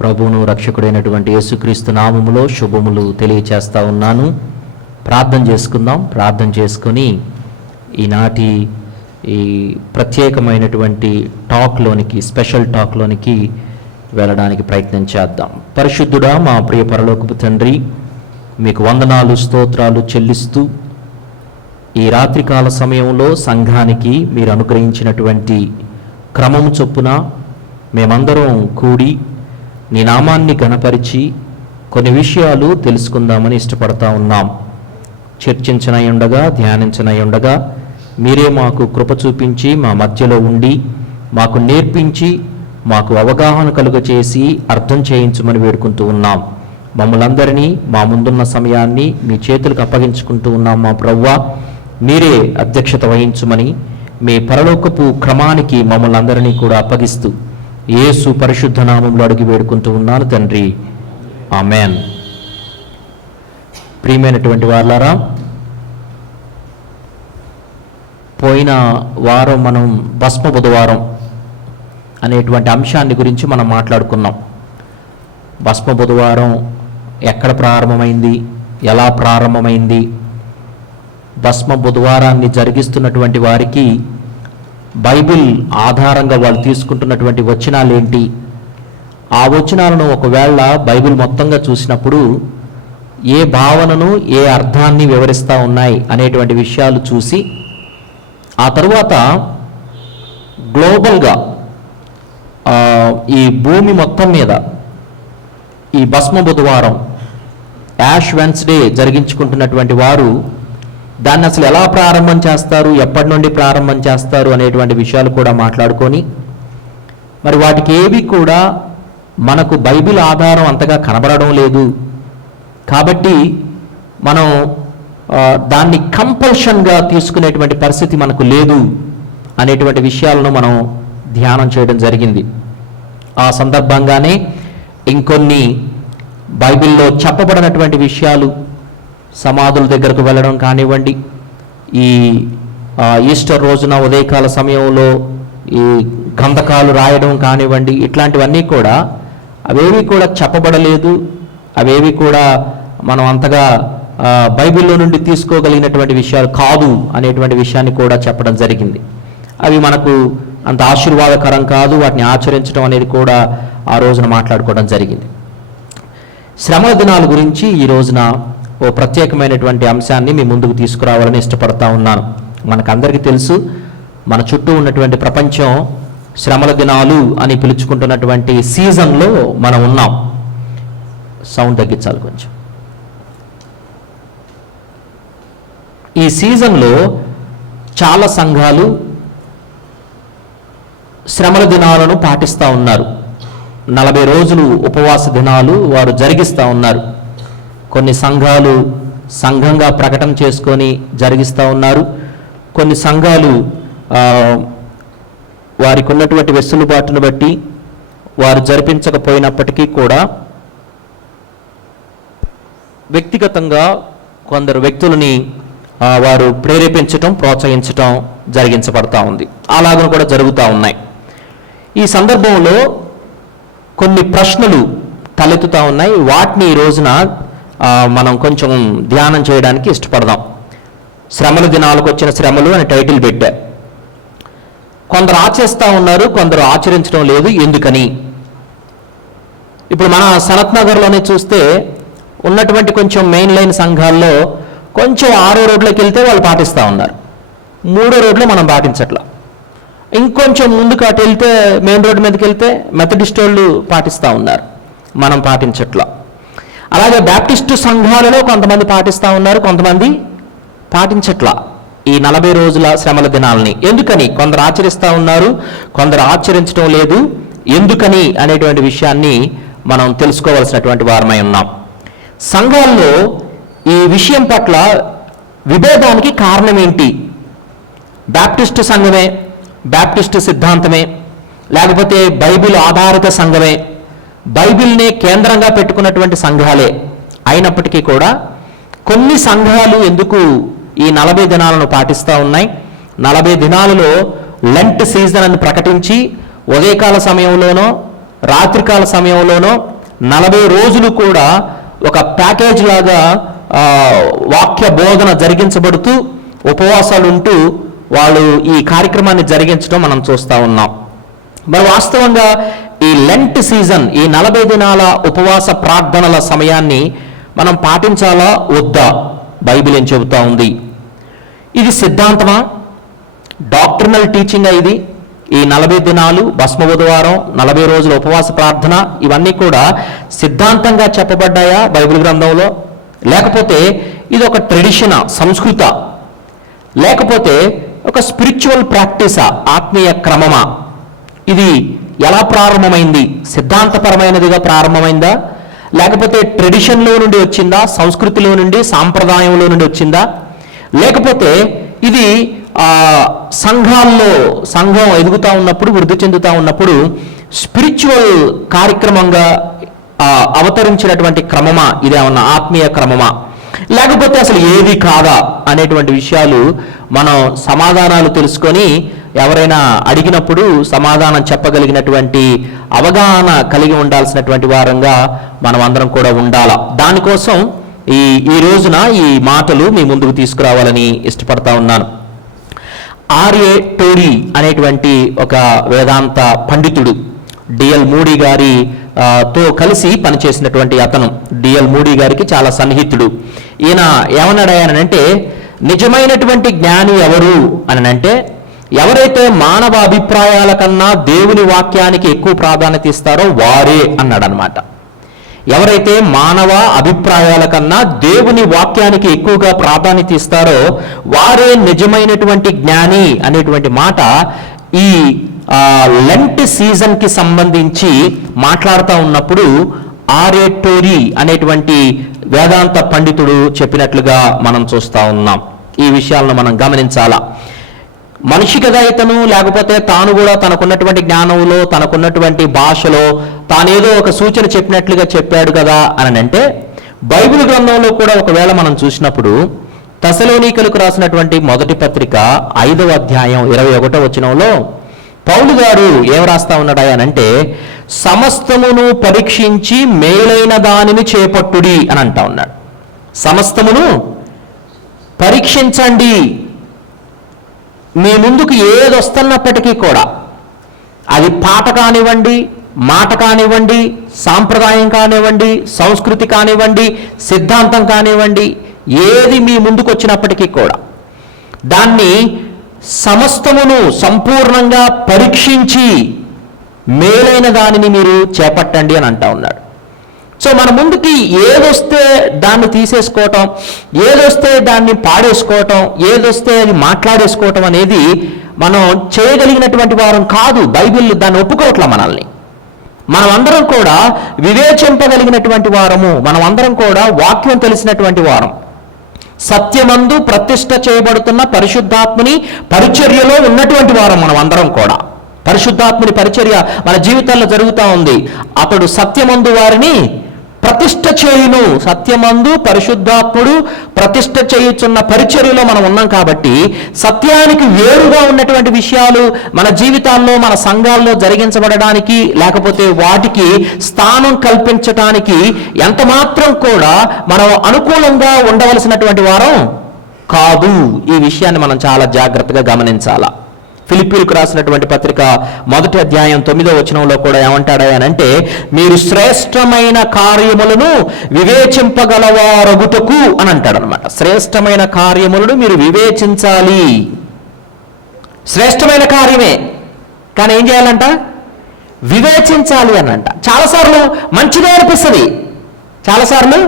ప్రభువును రక్షకుడైనటువంటి యేసుక్రీస్తు నామములో శుభములు తెలియచేస్తా ఉన్నాను. ప్రార్థన చేసుకుందాం. ప్రార్థన చేసుకొని ఈనాటి ఈ ప్రత్యేకమైనటువంటి స్పెషల్ టాక్లోనికి వెళ్ళడానికి ప్రయత్నం చేద్దాం. పరిశుద్ధుడా, మా ప్రియ పరలోకపు తండ్రి, మీకు వందనాలు స్తోత్రాలు చెల్లిస్తూ ఈ రాత్రికాల సమయంలో సంఘానికి మీరు అనుగ్రహించినటువంటి క్రమము చొప్పున మేమందరం కూడి నీ నామాన్ని ఘనపరిచి కొన్ని విషయాలు తెలుసుకుందామని ఇష్టపడతా ఉన్నాం. చర్చించనై ఉండగా, ధ్యానించనై ఉండగా మీరే మాకు కృప చూపించి మా మధ్యలో ఉండి మాకు నేర్పించి మాకు అవగాహన కలుగచేసి అర్థం చేయించమని వేడుకుంటూ ఉన్నాం. మమ్మల్ందరినీ మా ముందున్న సమయాన్ని మీ చేతులకు అప్పగించుకుంటూ ఉన్నాం. మా ప్రభువా, మీరే అధ్యక్షత వహించమని మీ పరలోకపు క్రమానికి మమ్మల్ని అందరినీ కూడా అప్పగిస్తూ యేసు పరిశుద్ధ నామంలో అడిగి వేడుకుంటూ ఉన్నాను తండ్రి, ఆమెన్. ప్రియమైనటువంటి వారలారా, పోయిన వారం మనం భస్మ బుధవారం అనేటువంటి అంశాన్ని గురించి మనం మాట్లాడుకున్నాం. భస్మ బుధవారం ఎక్కడ ప్రారంభమైంది, ఎలా ప్రారంభమైంది, భస్మ బుధవారాన్ని జరిగిస్తున్నటువంటి వారికి బైబిల్ ఆధారంగా వాళ్ళు తీసుకుంటున్నటువంటి వచనాలు ఏంటి, ఆ వచనాలను ఒకవేళ బైబిల్ మొత్తంగా చూసినప్పుడు ఏ భావనను ఏ అర్థాన్ని వివరిస్తూ ఉన్నాయి అనేటువంటి విషయాలు చూసి ఆ తరువాత గ్లోబల్గా ఈ భూమి మొత్తం మీద ఈ భస్మ బుధవారం యాష్ వెన్స్డే జరిగించుకుంటున్నటువంటి వారు దాన్ని అసలు ఎలా ప్రారంభం చేస్తారు, ఎప్పటి నుండి ప్రారంభం చేస్తారు అనేటువంటి విషయాలు కూడా మాట్లాడుకొని, మరి వాటికి ఏవి కూడా మనకు బైబిల్ ఆధారం అంతగా కనబడడం లేదు కాబట్టి మనం దాన్ని కంపల్షన్గా తీసుకునేటువంటి పరిస్థితి మనకు లేదు అనేటువంటి విషయాలను మనం ధ్యానం చేయడం జరిగింది. ఆ సందర్భంగానే ఇంకొన్ని బైబిల్లో చెప్పబడినటువంటి విషయాలు, సమాధుల దగ్గరకు వెళ్ళడం కానివ్వండి, ఈ ఈస్టర్ రోజున ఉదయకాల సమయంలో ఈ గంధకాలు రాయడం కానివ్వండి, ఇట్లాంటివన్నీ కూడా అవేవి కూడా చెప్పబడలేదు, అవేవి కూడా మనం అంతగా బైబిల్లో నుండి తీసుకోగలిగినటువంటి విషయాలు కాదు అనేటువంటి విషయాన్ని కూడా చెప్పడం జరిగింది. అవి మనకు అంత ఆశీర్వాదకరం కాదు, వాటిని ఆచరించడం అనేది కూడా ఆ రోజున మాట్లాడుకోవడం జరిగింది. శ్రమల దినాల గురించి ఈ రోజున ఓ ప్రత్యేకమైనటువంటి అంశాన్ని మీ ముందుకు తీసుకురావాలని ఇష్టపడతా ఉన్నాను. మనకందరికీ తెలుసు, మన చుట్టూ ఉన్నటువంటి ప్రపంచం శ్రమల దినాలు అని పిలుచుకుంటున్నటువంటి సీజన్లో మనం ఉన్నాం. సౌండ్ తగ్గించాలి కొంచెం. ఈ సీజన్లో చాలా సంఘాలు శ్రమల దినాలను పాటిస్తూ ఉన్నారు. 40 రోజులు ఉపవాస దినాలు వారు జరిగిస్తూ ఉన్నారు. కొన్ని సంఘాలు సంఘంగా ప్రకటన చేసుకొని జరిగిస్తూ ఉన్నారు. కొన్ని సంఘాలు వారికి ఉన్నటువంటి వెసులుబాటును బట్టి వారు జరిపించకపోయినప్పటికీ కూడా వ్యక్తిగతంగా కొందరు వ్యక్తులని వారు ప్రేరేపించటం, ప్రోత్సహించటం జరిగించబడతా ఉంది. అలాగను కూడా జరుగుతూ ఉన్నాయి. ఈ సందర్భంలో కొన్ని ప్రశ్నలు తలెత్తుతూ ఉన్నాయి. వాటిని ఈ రోజున మనం కొంచెం ధ్యానం చేయడానికి ఇష్టపడదాం. శ్రమల దినాలకు వచ్చిన శ్రమలు అని టైటిల్ పెట్టా. కొందరు ఆచరిస్తూ ఉన్నారు, కొందరు ఆచరించడం లేదు. ఎందుకని? ఇప్పుడు మన సనత్ నగర్లోనే చూస్తే ఉన్నటువంటి కొంచెం మెయిన్ లైన్ సంఘాల్లో కొంచెం 6వ రోడ్లోకి వెళ్తే వాళ్ళు పాటిస్తూ ఉన్నారు, 3వ రోడ్లో మనం పాటించట్లా. ఇంకొంచెం ముందుకు అటు వెళ్తే మెయిన్ రోడ్డు మీదకి వెళ్తే మెథడిస్ట్ వాళ్ళు పాటిస్తూ ఉన్నారు, మనం పాటించట్లా. అలాగే బ్యాప్టిస్టు సంఘాలలో కొంతమంది పాటిస్తూ ఉన్నారు, కొంతమంది పాటించట్లా ఈ 40 రోజుల శ్రమల దినాలని. ఎందుకని? కొందరు ఆచరిస్తూ ఉన్నారు, కొందరు ఆచరించడం లేదు. ఎందుకని అనేటువంటి విషయాన్ని మనం తెలుసుకోవాల్సినటువంటి వారమై ఉన్నాం. సంఘాల్లో ఈ విషయం పట్ల విభేదానికి కారణం ఏంటి? బ్యాప్టిస్టు సంఘమే, బ్యాప్టిస్టు సిద్ధాంతమే, లేకపోతే బైబిల్ ఆధారిత సంఘమే, బైబిల్నే కేంద్రంగా పెట్టుకున్నటువంటి సంఘాలే అయినప్పటికీ కూడా కొన్ని సంఘాలు ఎందుకు ఈ 40 దినాలను పాటిస్తూ ఉన్నాయి? 40 దినాలలో లెంట్ సీజన్ అని ప్రకటించి ఉదయకాల సమయంలోనో రాత్రికాల సమయంలోనో 40 రోజులు కూడా ఒక ప్యాకేజ్ లాగా వాక్య బోధన జరిగించబడుతూ ఉపవాసాలు ఉంటూ వాళ్ళు ఈ కార్యక్రమాన్ని జరిగించడం మనం చూస్తూ ఉన్నాం. మరి వాస్తవంగా ఈ లెంట్ సీజన్, ఈ 40 దినాల ఉపవాస ప్రార్థనల సమయాన్ని మనం పాటించాలా వద్దా? బైబిల్ ఏం చెబుతా ఉంది? ఇది సిద్ధాంతమా, డాక్టర్నల్ టీచింగ్ ఇది? ఈ 40 దినాలు భస్మ బుధవారం, 40 రోజుల ఉపవాస ప్రార్థన, ఇవన్నీ కూడా సిద్ధాంతంగా చెప్పబడ్డాయా బైబిల్ గ్రంథంలో? లేకపోతే ఇది ఒక ట్రెడిషనా, సంస్కృత? లేకపోతే ఒక స్పిరిచువల్ ప్రాక్టీసా, ఆత్మీయ క్రమమా? ఇది ఎలా ప్రారంభమైంది? సిద్ధాంతపరమైనదిగా ప్రారంభమైందా, లేకపోతే ట్రెడిషన్లో నుండి వచ్చిందా, సంస్కృతిలో నుండి, సాంప్రదాయంలో నుండి వచ్చిందా? లేకపోతే ఇది సంఘం ఎదుగుతూ ఉన్నప్పుడు, వృద్ధి చెందుతూ ఉన్నప్పుడు స్పిరిచువల్ కార్యక్రమంగా అవతరించినటువంటి క్రమమా? ఇదేమన్నా ఆత్మీయ క్రమమా? లేకపోతే అసలు ఏది కాదా అనేటువంటి విషయాలు మనం సమాధానాలు తెలుసుకొని ఎవరైనా అడిగినప్పుడు సమాధానం చెప్పగలిగినటువంటి అవగాహన కలిగి ఉండాల్సినటువంటి వారంగా మనం అందరం కూడా ఉండాలా. దానికోసం ఈ రోజున ఈ మాటలు మీ ముందుకు తీసుకురావాలని ఇష్టపడతా ఉన్నాను. ఆర్ఏ టోరీ అనేటువంటి ఒక వేదాంత పండితుడు, డిఎల్ మూడీ గారి తో కలిసి పనిచేసినటువంటి అతను, డిఎల్ మూడీ గారికి చాలా సన్నిహితుడు. ఈయన ఏమన్నాడంటే, నిజమైనటువంటి జ్ఞాని ఎవరు అనంటే ఎవరైతే మానవ అభిప్రాయాల కన్నా దేవుని వాక్యానికి ఎక్కువ ప్రాధాన్యత ఇస్తారో వారే అన్నాడనమాట. ఎవరైతే మానవ అభిప్రాయాల కన్నా దేవుని వాక్యానికి ఎక్కువగా ప్రాధాన్యత ఇస్తారో వారే నిజమైనటువంటి జ్ఞాని అనేటువంటి మాట ఈ లెంట్ సీజన్కి సంబంధించి మాట్లాడుతూ ఉన్నప్పుడు ఆర్ఏ టోరీ అనేటువంటి వేదాంత పండితుడు చెప్పినట్లుగా మనం చూస్తూ ఉన్నాం. ఈ విషయాలను మనం గమనించాలా. మనిషి కదా ఇతను, లేకపోతే తాను కూడా తనకున్నటువంటి జ్ఞానంలో, తనకున్నటువంటి భాషలో తానేదో ఒక సూచన చెప్పినట్లుగా చెప్పాడు కదా అని అంటే, బైబిల్ గ్రంథంలో కూడా ఒకవేళ మనం చూసినప్పుడు తెస్సలోనికలకు రాసినటువంటి మొదటి పత్రిక 5వ అధ్యాయం 21వ వచనంలో పౌలు గారు ఏం రాస్తా ఉన్నాడా అనంటే, సమస్తమును పరీక్షించి మేలైన దానిని చేపట్టుడి అని అంటా ఉన్నాడు. సమస్తమును పరీక్షించండి. మీ ముందుకు ఏది వస్తున్నప్పటికీ కూడా, అది పాట కానివ్వండి, మాట కానివ్వండి, సాంప్రదాయం కానివ్వండి, సంస్కృతి కానివ్వండి, సిద్ధాంతం కానివ్వండి, ఏది మీ ముందుకు వచ్చినప్పటికీ కూడా దాన్ని సమస్తమును సంపూర్ణంగా పరీక్షించి మేలైన దానిని మీరు చేపట్టండి అని అంటా ఉన్నాడు. సో మన ముందుకి ఏదొస్తే దాన్ని తీసేసుకోవటం, ఏదొస్తే దాన్ని పాడేసుకోవటం, ఏదొస్తే అది మాట్లాడేసుకోవటం అనేది మనం చేయగలిగినటువంటి వారం కాదు. బైబిల్ దాన్ని ఒప్పుకోవట్లా మనల్ని. మనం అందరం కూడా వివేచింపగలిగినటువంటి వారము, మనం అందరం కూడా వాక్యం తెలిసినటువంటి వారం, సత్యమందు ప్రతిష్ఠ చేయబడుతున్న పరిశుద్ధాత్మని పరిచర్యలో ఉన్నటువంటి వారం మనం అందరం కూడా. పరిశుద్ధాత్మని పరిచర్య మన జీవితాల్లో జరుగుతూ ఉంది. అతడు సత్యమందు వారిని ప్రతిష్ఠ చేయును. సత్యమందు పరిశుద్ధాత్ముడు ప్రతిష్ఠ చేయుచున్న పరిచర్యలో మనం ఉన్నాం కాబట్టి సత్యానికి వేరుగా ఉన్నటువంటి విషయాలు మన జీవితాల్లో, మన సంఘాల్లో జరిగించబడడానికి, లేకపోతే వాటికి స్థానం కల్పించడానికి ఎంత మాత్రం కూడా మనం అనుకూలంగా ఉండవలసినటువంటి వారం కాదు. ఈ విషయాన్ని మనం చాలా జాగ్రత్తగా గమనించాలా. ఫిలిప్పీలకు రాసినటువంటి పత్రిక 1వ అధ్యాయం 9వ వచనంలో కూడా ఏమంటాడంటే, మీరు శ్రేష్టమైన కార్యములను వివేచింపగలవారగుటకు అని అంటాడనమాట. శ్రేష్టమైన కార్యములను మీరు వివేచించాలి. శ్రేష్టమైన కార్యమే, కానీ ఏం చేయాలంట? వివేచించాలి అనంట. చాలాసార్లు మంచిదే అనిపిస్తుంది, చాలాసార్లు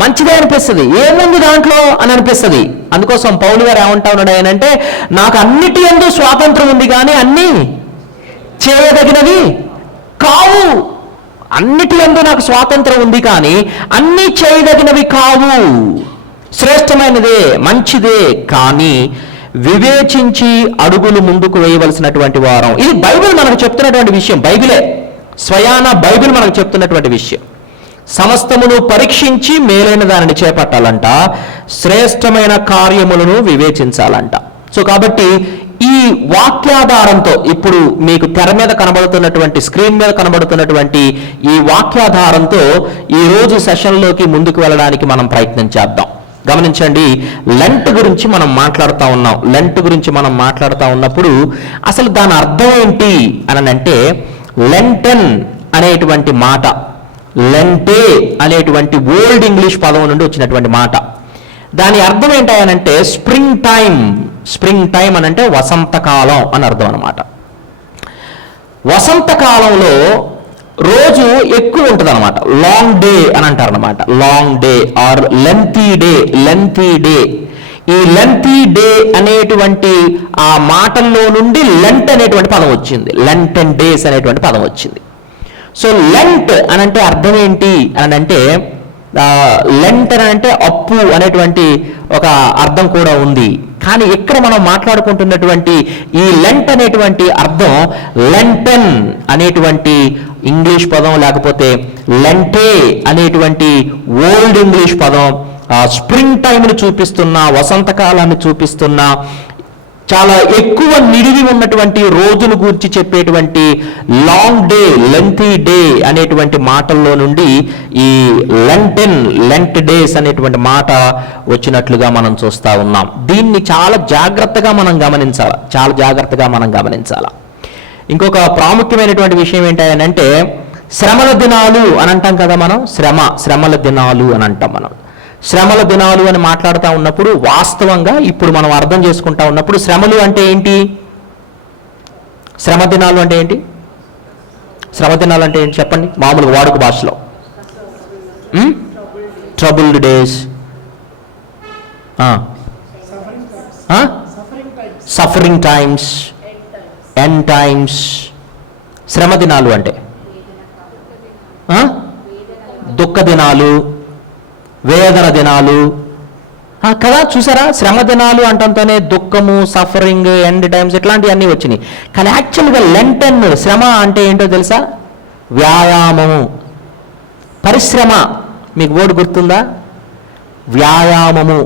మంచిదే అనిపిస్తుంది, ఏముంది దాంట్లో అని అనిపిస్తుంది. అందుకోసం పౌలు గారు ఏమంటా ఉన్నాడు అంటే, నాకు అన్నిటి యందు స్వాతంత్రం ఉంది కానీ అన్నీ చేయదగినవి కావు. అన్నిటి యందు నాకు స్వాతంత్రం ఉంది కానీ అన్నీ చేయదగినవి కావు. శ్రేష్టమైనదే, మంచిదే, కానీ వివేచించి అడుగులు ముందుకు వేయవలసినటువంటి వారం. ఇది బైబిల్ మనకు చెప్తున్నటువంటి విషయం. బైబిలే స్వయాన బైబిల్ మనకు చెప్తున్నటువంటి విషయం. సమస్తమును పరీక్షించి మేలైన దానిని చేపట్టాలంట, శ్రేష్టమైన కార్యములను వివేచించాలంట. సో కాబట్టి ఈ వాక్యాధారంతో ఇప్పుడు మీకు తెర మీద కనబడుతున్నటువంటి, స్క్రీన్ మీద కనబడుతున్నటువంటి ఈ వాక్యాధారంతో ఈ రోజు సెషన్లోకి ముందుకు వెళ్ళడానికి మనం ప్రయత్నం చేద్దాం. గమనించండి, లెంట్ గురించి మనం మాట్లాడుతూ ఉన్నాం. లెంట్ గురించి మనం మాట్లాడుతూ ఉన్నప్పుడు అసలు దాని అర్థం ఏంటి అని అంటే, లెంటెన్ అనేటువంటి మాట, లెంటే అనేటువంటి ఓల్డ్ ఇంగ్లీష్ పదం నుండి వచ్చినటువంటి మాట. దాని అర్థం ఏంటంటే స్ప్రింగ్ టైం. స్ప్రింగ్ టైం అని అంటే వసంతకాలం అని అర్థం అన్నమాట. వసంతకాలంలో రోజు ఎక్కువ ఉంటుంది అనమాట. లాంగ్ డే అని అంటారు అనమాట. Long day or lengthy day. Lengthy day. ఈ లెంతీ డే అనేటువంటి ఆ మాటల్లో నుండి లెంట్ అనేటువంటి పదం వచ్చింది. లెంట్ అండ్ డేస్ అనేటువంటి పదం వచ్చింది. సో లెంట్ అని అంటే అర్థం ఏంటి అని అంటే, లెంట్ అని అంటే అప్పు అనేటువంటి ఒక అర్థం కూడా ఉంది. కానీ ఇక్కడ మనం మాట్లాడుకుంటున్నటువంటి ఈ లెంట్ అనేటువంటి అర్థం లెంటన్ అనేటువంటి ఇంగ్లీష్ పదం, లేకపోతే లెంటే అనేటువంటి ఓల్డ్ ఇంగ్లీష్ పదం, స్ప్రింగ్ టైంని చూపిస్తున్న, వసంతకాలాన్ని చూపిస్తున్న, చాలా ఎక్కువ నిడివి ఉన్నటువంటి రోజును గురించి చెప్పేటువంటి లాంగ్ డే, లెంతీ డే అనేటువంటి మాటల్లో నుండి ఈ లెంటెన్, లెంట్ డేస్ అనేటువంటి మాట వచ్చినట్లుగా మనం చూస్తూ ఉన్నాం. దీన్ని చాలా జాగ్రత్తగా మనం గమనించాలి. చాలా జాగ్రత్తగా మనం గమనించాలి. ఇంకొక ప్రాముఖ్యమైనటువంటి విషయం ఏంటంటే, శ్రమల దినాలు అని అంటాం కదా మనం. శ్రమల దినాలు అని అంటాం మనం. శ్రమల దినాలు అని మాట్లాడుతూ ఉన్నప్పుడు వాస్తవంగా ఇప్పుడు మనం అర్థం చేసుకుంటా ఉన్నప్పుడు శ్రమలు అంటే ఏంటి, శ్రమ దినాలు అంటే ఏంటి, శ్రమ దినాలు అంటే ఏంటి చెప్పండి మామూలుగా వాడుక భాషలో. Troubled days, suffering times, end times. శ్రమ దినాలు అంటే దుఃఖ దినాలు, వేదన దినాలు కదా. చూసారా, శ్రమ దినాలు అంటంతోనే దుఃఖము, సఫరింగ్, ఎండ్ టైమ్స్ ఇట్లాంటివన్నీ వచ్చినాయి. కానీ యాక్చువల్గా లెంటెన్ శ్రమ అంటే ఏంటో తెలుసా? వ్యాయామము, పరిశ్రమ. మీకు వర్డ్ గుర్తుందా? వ్యాయామము,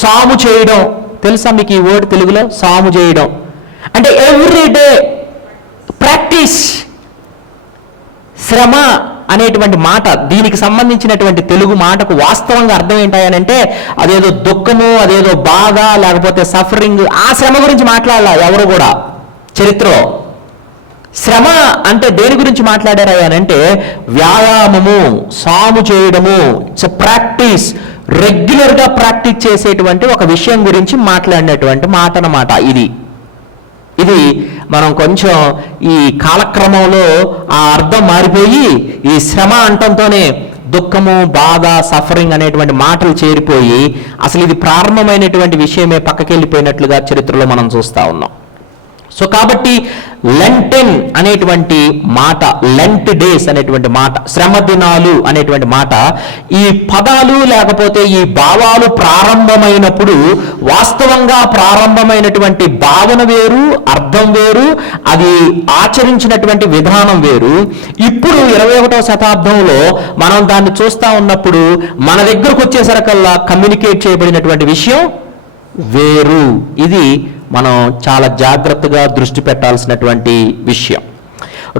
సాము చేయడం. తెలుసా మీకు ఈ వర్డ్ తెలుగులో? సాము చేయడం అంటే ఎవ్రీడే ప్రాక్టీస్. శ్రమ అనేటువంటి మాట, దీనికి సంబంధించినటువంటి తెలుగు మాటకు వాస్తవంగా అర్థం ఏంటంటే అదేదో దుఃఖము, అదేదో బాధ, లేకపోతే సఫరింగ్, ఆ శ్రమ గురించి మాట్లాడాల ఎవరు కూడా చరిత్రలో. శ్రమ అంటే దేని గురించి మాట్లాడారా అంటే వ్యాయామము, సాము చేయడము, ఇట్స్ ప్రాక్టీస్, రెగ్యులర్గా ప్రాక్టీస్ చేసేటువంటి ఒక విషయం గురించి మాట్లాడినటువంటి మాట అన్నమాట ఇది మనం కొంచెం ఈ కాలక్రమంలో ఆ అర్థం మారిపోయి ఈ శ్రమ అంటంతోనే దుఃఖము, బాధ, సఫరింగ్ అనేటువంటి మాటలు చేరిపోయి అసలు ఇది ప్రారంభమైనటువంటి విషయమే పక్కకి వెళ్ళిపోయినట్లుగా చరిత్రలో మనం చూస్తూ ఉన్నాం. సో కాబట్టి లెంటెన్ అనేటువంటి మాట, లెంట్ డేస్ అనేటువంటి మాట, శ్రమ దినాలు అనేటువంటి మాట, ఈ పదాలు లేకపోతే ఈ భావాలు ప్రారంభమైనప్పుడు వాస్తవంగా ప్రారంభమైనటువంటి భావన వేరు, అర్థం వేరు, అది ఆచరించినటువంటి విధానం వేరు. ఇప్పుడు 21వ శతాబ్దంలో మనం దాన్ని చూస్తూ ఉన్నప్పుడు మన దగ్గరకు వచ్చేసరికల్లా కమ్యూనికేట్ చేయబడినటువంటి విషయం వేరు. ఇది మనం చాలా జాగ్రత్తగా దృష్టి పెట్టాల్సినటువంటి విషయం.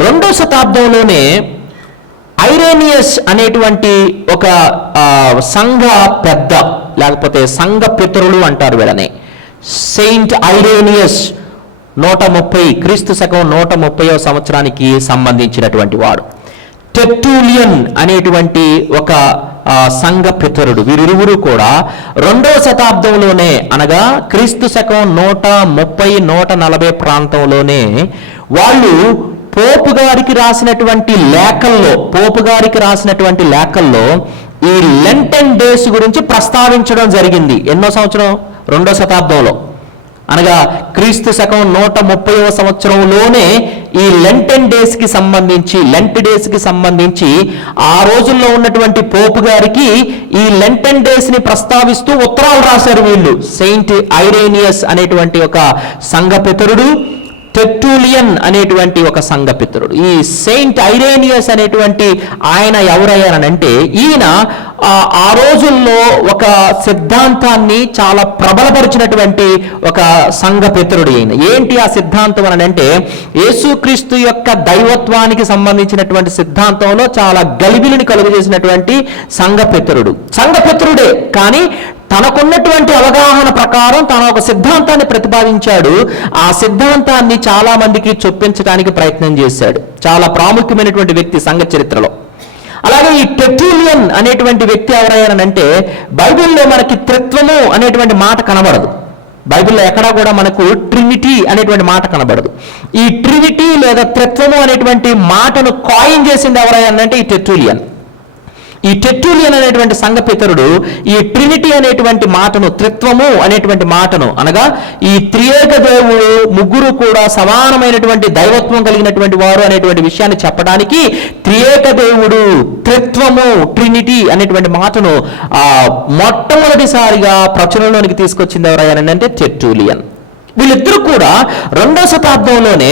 2వ శతాబ్దంలోనే ఐరేనియస్ అనేటువంటి ఒక సంఘ పెద్ద, లేకపోతే సంఘ పితరులు అంటారు వీళ్ళని, సెయింట్ ఐరేనియస్ 130 క్రీస్తు శకం 130వ సంవత్సరానికి సంబంధించినటువంటి వాడు. టెర్టులియన్ అనేటువంటి ఒక సంఘ పితరుడు. వీరిరువురు కూడా 2వ శతాబ్దంలోనే, అనగా క్రీస్తు శకం 130, 140 ప్రాంతంలోనే వాళ్ళు పోపు గారికి రాసినటువంటి లేఖల్లో ఈ లెంటెన్ డేస్ గురించి ప్రస్తావించడం జరిగింది. ఎన్నో సంవత్సరం? 2వ శతాబ్దంలో, అనగా క్రీస్తు శకం 130వ సంవత్సరంలోనే ఈ లెంట్ డేస్కి సంబంధించి ఆ రోజుల్లో ఉన్నటువంటి పోపు గారికి ఈ లెంటెన్ డేస్ని ప్రస్తావిస్తూ ఉత్తరాలు రాశారు వీళ్ళు. సెయింట్ ఐరేనియస్ అనేటువంటి ఒక సంఘ పితరుడు, టెర్టులియన్ అనేటువంటి ఒక సంఘ పితరుడు. ఈ సెయింట్ ఐరేనియస్ అనేటువంటి ఆయన ఎవరయ్యారనంటే ఈయన ఆ రోజుల్లో ఒక సిద్ధాంతాన్ని చాలా ప్రబలపరిచినటువంటి ఒక సంఘ పితరుడు అయిన. ఏంటి ఆ సిద్ధాంతం అని అంటే, యేసుక్రీస్తు యొక్క దైవత్వానికి సంబంధించినటువంటి సిద్ధాంతంలో చాలా గలిబిలిని కలుగజేసినటువంటి సంఘ పితరుడే, కానీ తనకున్నటువంటి అవగాహన ప్రకారం తన ఒక సిద్ధాంతాన్ని ప్రతిపాదించాడు. ఆ సిద్ధాంతాన్ని చాలా మందికి చొప్పించడానికి ప్రయత్నం చేశాడు. చాలా ప్రాముఖ్యమైనటువంటి వ్యక్తి సంఘ చరిత్రలో. అలాగే ఈ టెర్టులియన్ అనేటువంటి వ్యక్తి ఎవరయ్యానంటే, బైబిల్లో మనకి త్రిత్వము అనేటువంటి మాట కనబడదు. బైబిల్లో ఎక్కడా కూడా మనకు ట్రినిటీ అనేటువంటి మాట కనబడదు. ఈ ట్రినిటీ లేదా త్రిత్వము అనేటువంటి మాటను కాయిన్ చేసింది ఎవరయ్యానంటే ఈ టెర్టులియన్. ఈ టెర్టులియన్ అనేటువంటి సంఘ పితరుడు ఈ ట్రినిటీ అనేటువంటి మాటను, త్రిత్వము అనేటువంటి మాటను, అనగా ఈ త్రియేక దేవుడు ముగ్గురు కూడా సమానమైనటువంటి దైవత్వం కలిగినటువంటి వారు అనేటువంటి విషయాన్ని చెప్పడానికి త్రియేక దేవుడు, త్రిత్వము, ట్రినిటీ అనేటువంటి మాటను మొట్టమొదటిసారిగా ప్రచురణలోనికి తీసుకొచ్చింది ఎవరైనా టెర్టులియన్. వీళ్ళిద్దరూ కూడా 2వ శతాబ్దంలోనే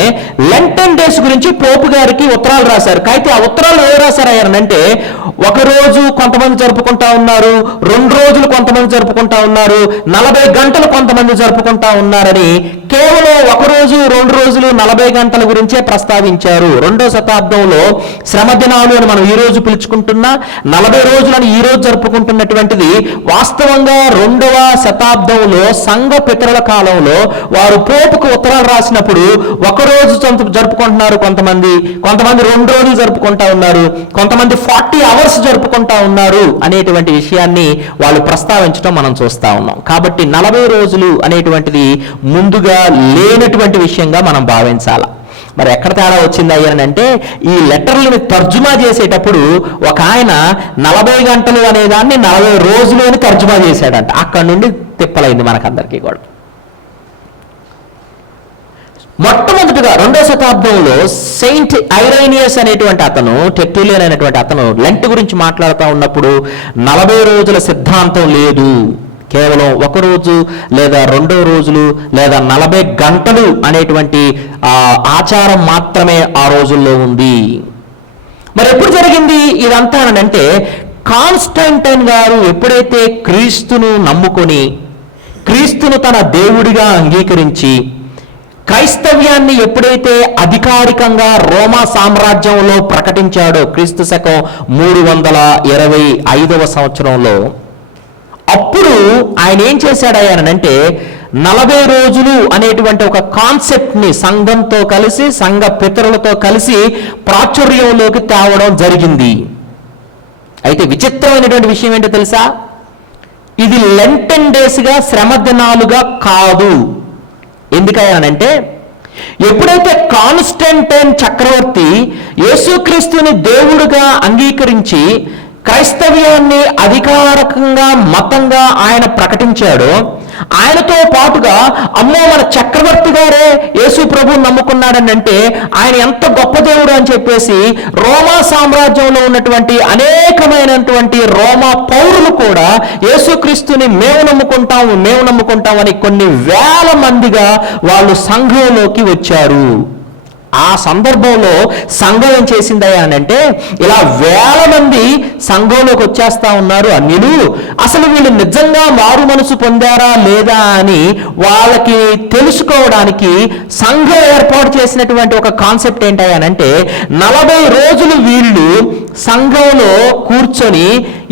లెంటన్ డేస్ గురించి పోపు గారికి ఉత్తరాలు రాశారు. అయితే ఆ ఉత్తరాలు ఏ రాశారయ్యారంటే, ఒక రోజు కొంతమంది జరుపుకుంటా ఉన్నారు, 2 రోజులు కొంతమంది జరుపుకుంటా ఉన్నారు, 40 గంటలు కొంతమంది జరుపుకుంటా ఉన్నారని కేవలం 1 రోజు 2 రోజులు 40 గంటల గురించే ప్రస్తావించారు. 2వ శతాబ్దంలో శ్రమ దినాలు అని మనం ఈ రోజు పిలుచుకుంటున్న 40 రోజులని ఈ రోజు జరుపుకుంటున్నటువంటిది వాస్తవంగా 2వ శతాబ్దంలో సంఘ పితరుల కాలంలో వారు పోపుకు ఉత్తరాలు రాసినప్పుడు 1 రోజు జరుపుకుంటున్నారు, కొంతమంది 2 రోజులు జరుపుకుంటా ఉన్నారు, కొంతమంది 40 అవర్స్ జరుపుకుంటా ఉన్నారు అనేటువంటి విషయాన్ని వాళ్ళు ప్రస్తావించడం మనం చూస్తా ఉన్నాం. కాబట్టి 40 రోజులు అనేటువంటిది ముందుగా లేనటువంటి విషయంగా మనం భావించాలి. మరి ఎక్కడ తేడా వచ్చింది అయ్యానంటే, ఈ లెటర్లను తర్జుమా చేసేటప్పుడు ఒక ఆయన 40 గంటలు అనేదాన్ని 40 రోజులు అని తర్జుమా చేశాడంట. అక్కడ నుండి తిప్పలైంది మనకందరికీ కూడా. మొట్టమొదటిగా 2వ శతాబ్దంలో సెయింట్ ఐరేనియస్ అనేటువంటి అతను, టెర్టులియన్ అనేటువంటి అతను లెంట్ గురించి మాట్లాడుతూ ఉన్నప్పుడు 40 రోజుల సిద్ధాంతం లేదు, కేవలం 1 రోజు లేదా 2 రోజులు లేదా 40 గంటలు అనేటువంటి ఆచారం మాత్రమే ఆ రోజుల్లో ఉంది. మరి ఎప్పుడు జరిగింది ఇదంతా అంటే, కాన్స్టంటైన్ గారు ఎప్పుడైతే క్రీస్తును నమ్ముకొని క్రీస్తును తన దేవుడిగా అంగీకరించి క్రైస్తవ్యాన్ని ఎప్పుడైతే అధికారికంగా రోమా సామ్రాజ్యంలో ప్రకటించాడో క్రీస్తు శకం 325వ సంవత్సరంలో, అప్పుడు ఆయన ఏం చేశాడయ్యానంటే 40 రోజులు అనేటువంటి ఒక కాన్సెప్ట్ని సంఘంతో కలిసి, సంఘ పితరులతో కలిసి ప్రాచుర్యంలోకి తేవడం జరిగింది. అయితే విచిత్రమైనటువంటి విషయం ఏంటో తెలుసా? ఇది లెంటన్ డేస్గా, శ్రమ దినాలుగా కాదు. ఎందుకయ్యానంటే, ఎప్పుడైతే కాన్స్టంటైన్ చక్రవర్తి యేసుక్రీస్తుని దేవుడుగా అంగీకరించి క్రైస్తవ్యాన్ని అధికారికంగా మతంగా ఆయన ప్రకటించాడో, ఆయనతో పాటుగా అమ్మో మన చక్రవర్తి గారే యేసు ప్రభువుని నమ్ముకున్నాడని అంటే ఆయన ఎంత గొప్ప దేవుడు అని చెప్పేసి రోమా సామ్రాజ్యంలో ఉన్నటువంటి అనేకమైనటువంటి రోమా పౌరులు కూడా యేసుక్రీస్తుని మేము నమ్ముకుంటాం అని కొన్ని వేల మందిగా వాళ్ళు సంఘంలోకి వచ్చారు. ఆ సందర్భంలో సంఘం ఏం చేసిందయ్యా అంటే, ఇలా వేల మంది సంఘంలోకి వచ్చేస్తా ఉన్నారు అన్యులు. అసలు వీళ్ళు నిజంగా మారు మనసు పొందారా లేదా అని వాళ్ళకి తెలుసుకోవడానికి సంఘం ఏర్పాటు చేసినటువంటి ఒక కాన్సెప్ట్ ఏంటయ్యానంటే, 40 రోజులు వీళ్ళు సంఘంలో కూర్చొని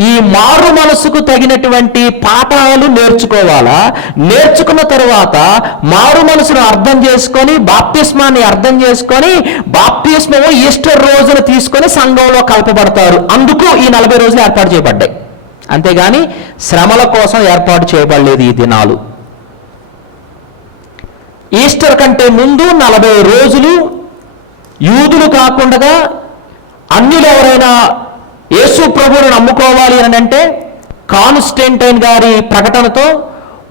ఈ మారు మనసుకు తగినటువంటి పాఠాలు నేర్చుకోవాలా, నేర్చుకున్న తర్వాత మారు మనసును అర్థం చేసుకొని బాప్తిస్మాన్ని అర్థం చేసుకొని బాప్తిస్మము ఈస్టర్ రోజున తీసుకొని సంఘంలో కలపబడతారు. అందుకు ఈ 40 రోజులు ఏర్పాటు చేయబడ్డాయి. అంతేగాని శ్రమల కోసం ఏర్పాటు చేయబడలేదు ఈ దినాలు. ఈస్టర్ కంటే ముందు 40 రోజులు యూదులు కాకుండా అన్యులు ఎవరైనా యేసు ప్రభువును నమ్ముకోవాలి అని అంటే కాన్స్టంటైన్ గారి ప్రకటనతో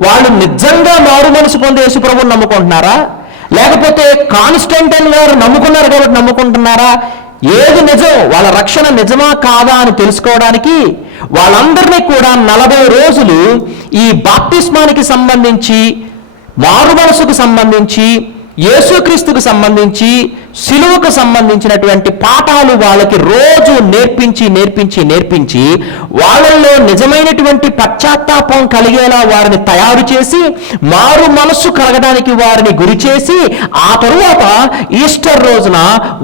వాళ్ళు నిజంగా మారు మనసు పొంది యేసు ప్రభువును నమ్ముకుంటున్నారా, లేకపోతే కాన్స్టంటైన్ గారు నమ్ముకున్నారు కాబట్టి నమ్ముకుంటున్నారా, ఏది నిజం, వాళ్ళ రక్షణ నిజమా కాదా అని తెలుసుకోవడానికి వాళ్ళందరినీ కూడా 40 రోజులు ఈ బాప్తిస్మానికి సంబంధించి, మారు మనసుకు సంబంధించి, యేసుక్రీస్తుకు సంబంధించి సిలువకు సంబంధించినటువంటి పాఠాలు వాళ్ళకి రోజు నేర్పించి వాళ్ళల్లో నిజమైనటువంటి పశ్చాత్తాపం కలిగేలా వారిని తయారు చేసి మారు మనస్సు కలగడానికి వారిని గురి చేసి ఆ తరువాత ఈస్టర్ రోజున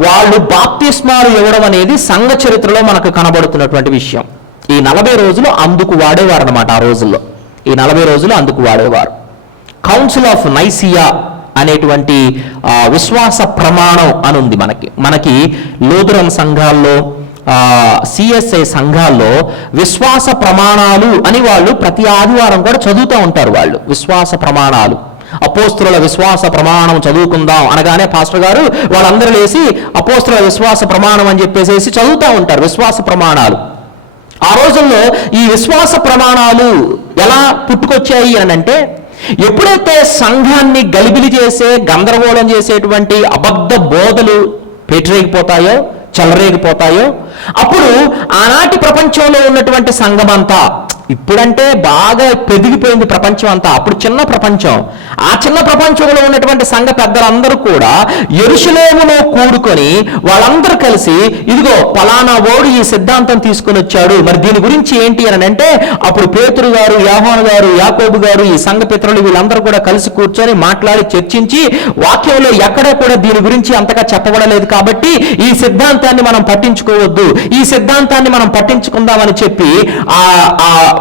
వాళ్ళు బాప్తిస్మాలు ఇవ్వడం అనేది సంఘ చరిత్రలో మనకు కనబడుతున్నటువంటి విషయం. ఈ 40 రోజులు అందుకు వాడేవారు అన్నమాట. ఆ రోజుల్లో ఈ 40 రోజులు అందుకు వాడేవారు. కౌన్సిల్ ఆఫ్ నైసియా అనేటువంటి విశ్వాస ప్రమాణం అని ఉంది మనకి లూథరన్ సంఘాల్లో, సిఎస్ఐ సంఘాల్లో విశ్వాస ప్రమాణాలు అని వాళ్ళు ప్రతి ఆదివారం కూడా చదువుతూ ఉంటారు. వాళ్ళు విశ్వాస ప్రమాణాలు, అపోస్తుల విశ్వాస ప్రమాణం చదువుకుందాం అనగానే పాస్టర్ గారు వాళ్ళందరూ లేసి అపోస్తుల విశ్వాస ప్రమాణం అని చెప్పేసి చదువుతూ ఉంటారు. విశ్వాస ప్రమాణాలు ఆ రోజుల్లో ఈ విశ్వాస ప్రమాణాలు ఎలా పుట్టుకొచ్చాయి అని అంటే, ఎప్పుడైతే సంఘాన్ని గలిబిలి చేసే, గందరగోళం చేసేటువంటి అబద్ధ బోధలు పెట్టరేగిపోతాయో, చెలరేగిపోతాయో, అప్పుడు ఆనాటి ప్రపంచంలో ఉన్నటువంటి సంఘమంతా, ఇప్పుడంటే బాగా పెరిగిపోయింది ప్రపంచం అంతా, అప్పుడు చిన్న ప్రపంచం, ఆ చిన్న ప్రపంచంలో ఉన్నటువంటి సంఘ పెద్దలందరూ కూడా యెరూషలేములో కూడుకొని వాళ్ళందరూ కలిసి ఇదిగో పలానా ఓడు ఈ సిద్ధాంతం తీసుకొని వచ్చాడు, మరి దీని గురించి ఏంటి అని అంటే అప్పుడు పేతురు గారు, యోహాను గారు, యాకోబు గారు, ఈ సంఘ పితరులు వీళ్ళందరూ కూడా కలిసి కూర్చొని మాట్లాడి చర్చించి వాక్యంలో ఎక్కడ కూడా దీని గురించి అంతగా చెప్పబడలేదు కాబట్టి ఈ సిద్ధాంతాన్ని మనం పట్టించుకోవద్దు, ఈ సిద్ధాంతాన్ని మనం పట్టించుకుందామని చెప్పి ఆ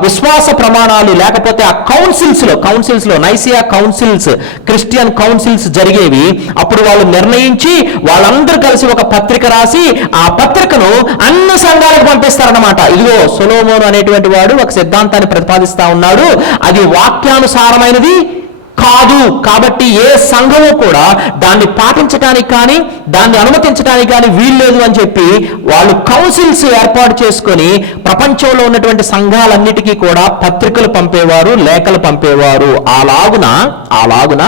విశ్వాస ప్రమాణాలు లేకపోతే ఆ కౌన్సిల్స్ లో నైసియా కౌన్సిల్స్, క్రిస్టియన్ కౌన్సిల్స్ జరిగేవి. అప్పుడు వాళ్ళు నిర్ణయించి వాళ్ళందరూ కలిసి ఒక పత్రిక రాసి ఆ పత్రికను అన్ని సంఘాలకు పంపిస్తారన్నమాట. ఇదిగో సొలొమోను అనేటువంటి వాడు ఒక సిద్ధాంతాన్ని ప్రతిపాదిస్తా ఉన్నాడు, అది వాక్యానుసారమైనది కాదు, కాబట్టి ఏ సంఘము కూడా దాన్ని పాటించడానికి కానీ దాన్ని అనుమతించడానికి కానీ వీల్లేదు అని చెప్పి వాళ్ళు కౌన్సిల్స్ ఏర్పాటు చేసుకొని ప్రపంచంలో ఉన్నటువంటి సంఘాలన్నిటికీ కూడా పత్రికలు పంపేవారు, లేఖలు పంపేవారు. అలాగున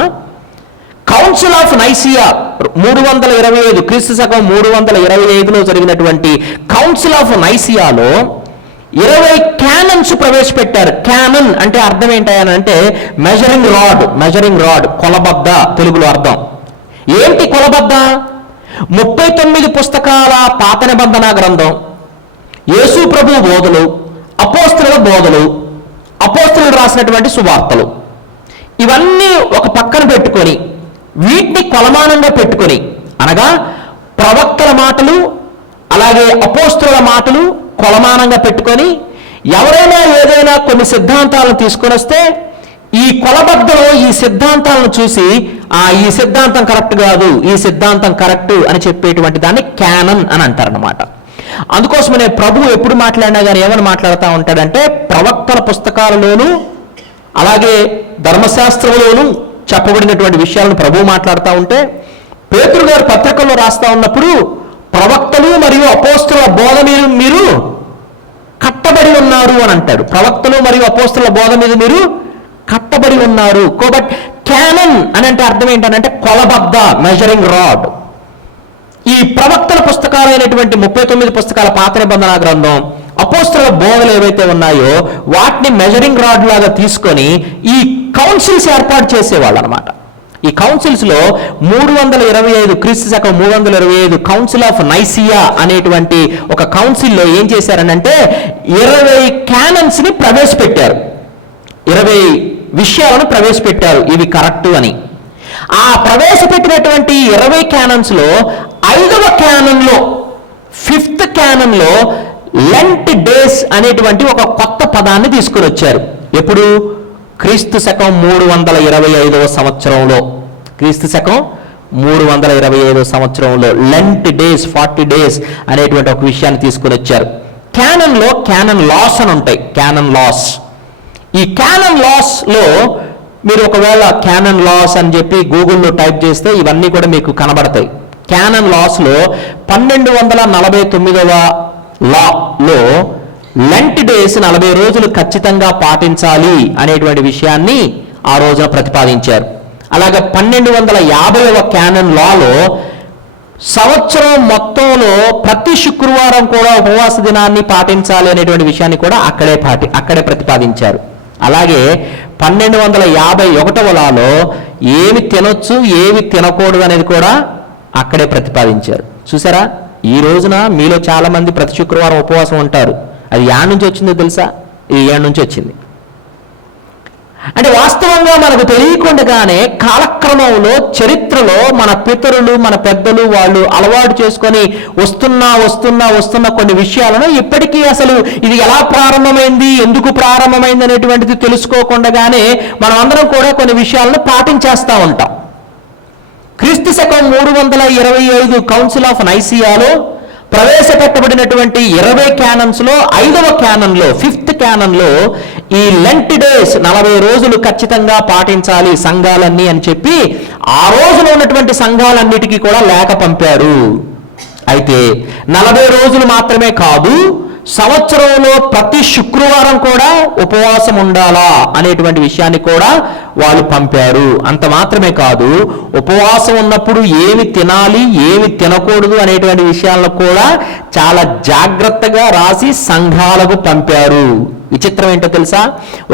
కౌన్సిల్ ఆఫ్ నైసియా 325 క్రీస్తు శకం 325లో జరిగినటువంటి కౌన్సిల్ ఆఫ్ నైసియాలో 20 క్యానన్స్ ప్రవేశపెట్టారు. క్యానన్ అంటే అర్థం ఏంటంటే మెజరింగ్ రాడ్, కొలబద్ద తెలుగులో అర్థం. ఏంటి కొలబద్ద? 39 పుస్తకాల పాత నిబంధన గ్రంథం, యేసు ప్రభు బోధలు, అపోస్తలుల బోధలు, అపోస్తలులు రాసినటువంటి సువార్తలు, ఇవన్నీ ఒక పక్కన పెట్టుకొని వీటిని కొలమానంగా పెట్టుకొని, అనగా ప్రవక్తల మాటలు అలాగే అపోస్తలుల మాటలు కొలమానంగా పెట్టుకొని ఎవరైనా ఏదైనా కొన్ని సిద్ధాంతాలను తీసుకొని వస్తే ఈ కొలబద్దలో ఈ సిద్ధాంతాలను చూసి ఈ సిద్ధాంతం కరెక్ట్ కాదు, ఈ సిద్ధాంతం కరెక్ట్ అని చెప్పేటువంటి దాన్ని క్యానన్ అని అంటారన్నమాట. అందుకోసమనే ప్రభువు ఎప్పుడు మాట్లాడినా కానీ ఏమని మాట్లాడుతూ ఉంటాడంటే, ప్రవక్తల పుస్తకాలలోనూ అలాగే ధర్మశాస్త్రంలోనూ చెప్పబడినటువంటి విషయాలను ప్రభువు మాట్లాడుతూ ఉంటే, పేతురు గారు పత్రికల్లో రాస్తా ఉన్నప్పుడు ప్రవక్తలు మరియు అపోస్తలుల బోధ మీద మీరు కట్టబడి ఉన్నారు అని అంటాడు. ప్రవక్తలు మరియు అపోస్తలుల బోధ మీద మీరు కట్టబడి ఉన్నారు. బట్ క్యానన్ అని అంటే అర్థం ఏంటంటే కొలబద్ద, మెజరింగ్ రాడ్. ఈ ప్రవక్తల పుస్తకాలైనటువంటి 39 పుస్తకాల పాత నిబంధన గ్రంథం, అపోస్తలుల బోధలు ఏవైతే ఉన్నాయో వాటిని మెజరింగ్ రాడ్ లాగా తీసుకొని ఈ కౌన్సిల్స్ ఏర్పాటు చేసేవాళ్ళు అనమాట. ఈ కౌన్సిల్స్ లో 325 క్రీస్తు శకం 325 కౌన్సిల్ ఆఫ్ నైసియా అనేటువంటి ఒక కౌన్సిల్లో ఏం చేశారనంటే 20 క్యానన్స్ ని ప్రవేశపెట్టారు, 20 విషయాలను ప్రవేశపెట్టారు, ఇవి కరెక్ట్ అని. ఆ ప్రవేశపెట్టినటువంటి 20 క్యానన్స్ లో 5వ క్యానన్లో 5th క్యానన్లో లెంట్ డేస్ అనేటువంటి ఒక కొత్త పదాన్ని తీసుకుని వచ్చారు. ఎప్పుడు? క్రీస్తు శకం 325వ సంవత్సరంలో, క్రీస్తు శకం 325వ సంవత్సరంలో లెంట్ డేస్, 40 డేస్ అనేటువంటి ఒక విషయాన్ని తీసుకుని వచ్చారు. క్యానన్లో క్యానన్ లాస్ అని ఉంటాయి, క్యానన్ లాస్. ఈ క్యానన్ లాస్ లో మీరు ఒకవేళ క్యానన్ లాస్ అని చెప్పి గూగుల్లో టైప్ చేస్తే ఇవన్నీ కూడా మీకు కనబడతాయి. క్యానన్ లాస్ లో 1249వ లాలో లెంట్ డేస్ 40 రోజులు ఖచ్చితంగా పాటించాలి అనేటువంటి విషయాన్ని ఆ రోజున ప్రతిపాదించారు. అలాగే 1250వ క్యానన్ లాలో సంవత్సరం మొత్తంలో ప్రతి శుక్రవారం కూడా ఉపవాస దినాన్ని పాటించాలి అనేటువంటి విషయాన్ని కూడా అక్కడే ప్రతిపాదించారు. అలాగే 1251లో ఏమి తినొచ్చు ఏమి తినకూడదు అనేది కూడా అక్కడే ప్రతిపాదించారు. చూసారా, ఈ రోజున మీలో చాలామంది ప్రతి శుక్రవారం ఉపవాసం ఉంటారు. అది యాడ్ నుంచి వచ్చిందో తెలుసా? ఇది ఏడు నుంచి వచ్చింది. అంటే వాస్తవంగా మనకు తెలియకుండానే కాలక్రమంలో చరిత్రలో మన పితరులు మన పెద్దలు వాళ్ళు అలవాటు చేసుకొని వస్తున్న కొన్ని విషయాలను ఇప్పటికీ అసలు ఇది ఎలా ప్రారంభమైంది ఎందుకు ప్రారంభమైంది అనేటువంటిది తెలుసుకోకుండానే మనం అందరం కూడా కొన్ని విషయాలను పాటించేస్తూ ఉంటాం. క్రీస్తు శకం 325 కౌన్సిల్ ఆఫ్ నైసియాలో ప్రవేశపెట్టబడినటువంటి 20 క్యానన్స్లో 5వ క్యానన్లో 5th క్యానన్లో ఈ లెంట్ డేస్ 40 రోజులు ఖచ్చితంగా పాటించాలి సంఘాలన్నీ అని చెప్పి ఆ రోజున ఉన్నటువంటి సంఘాలన్నిటికీ కూడా లేఖ పంపారు. అయితే 40 రోజులు మాత్రమే కాదు, సంవత్సరంలో ప్రతి శుక్రవారం కూడా ఉపవాసం ఉండాలా అనేటువంటి విషయాన్ని కూడా వాళ్ళు పంపారు. అంత మాత్రమే కాదు, ఉపవాసం ఉన్నప్పుడు ఏమి తినాలి ఏమి తినకూడదు అనేటువంటి విషయాలను కూడా చాలా జాగ్రత్తగా రాసి సంఘాలకు పంపారు. విచిత్రం ఏంటో తెలుసా?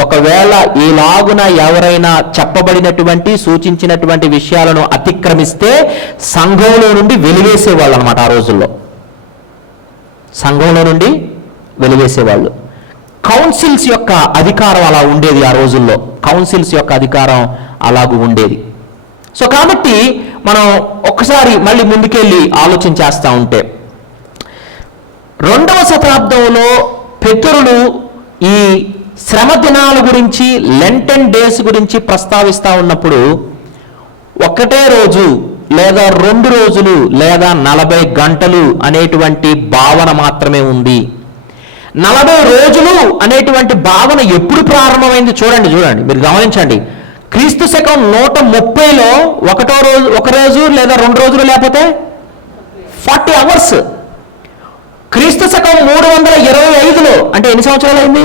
ఒకవేళ ఈలాగున ఎవరైనా చెప్పబడినటువంటి సూచించినటువంటి విషయాలను అతిక్రమిస్తే సంఘంలో నుండి వెలివేసేవాళ్ళు అనమాట. ఆ రోజుల్లో సంఘంలో నుండి వెలివేసేవాళ్ళు. కౌన్సిల్స్ యొక్క అధికారం అలా ఉండేది. ఆ రోజుల్లో కౌన్సిల్స్ యొక్క అధికారం అలాగూ ఉండేది. సో కాబట్టి మనం ఒక్కసారి మళ్ళీ ముందుకెళ్ళి ఆలోచన చేస్తూ ఉంటే 2వ శతాబ్దంలో పితరులు ఈ శ్రమ దినాల గురించి లెంటన్ డేస్ గురించి ప్రస్తావిస్తూ ఉన్నప్పుడు ఒకటే రోజు లేదా 2 రోజులు లేదా 40 గంటలు అనేటువంటి భావన మాత్రమే ఉంది. 40 రోజులు అనేటువంటి భావన ఎప్పుడు ప్రారంభమైంది చూడండి మీరు గమనించండి. క్రీస్తు శకం 130లో ఒక రోజు లేదా 2 రోజులు లేకపోతే 40 అవర్స్. క్రీస్తు శకం 325లో అంటే ఎన్ని సంవత్సరాలు అయింది?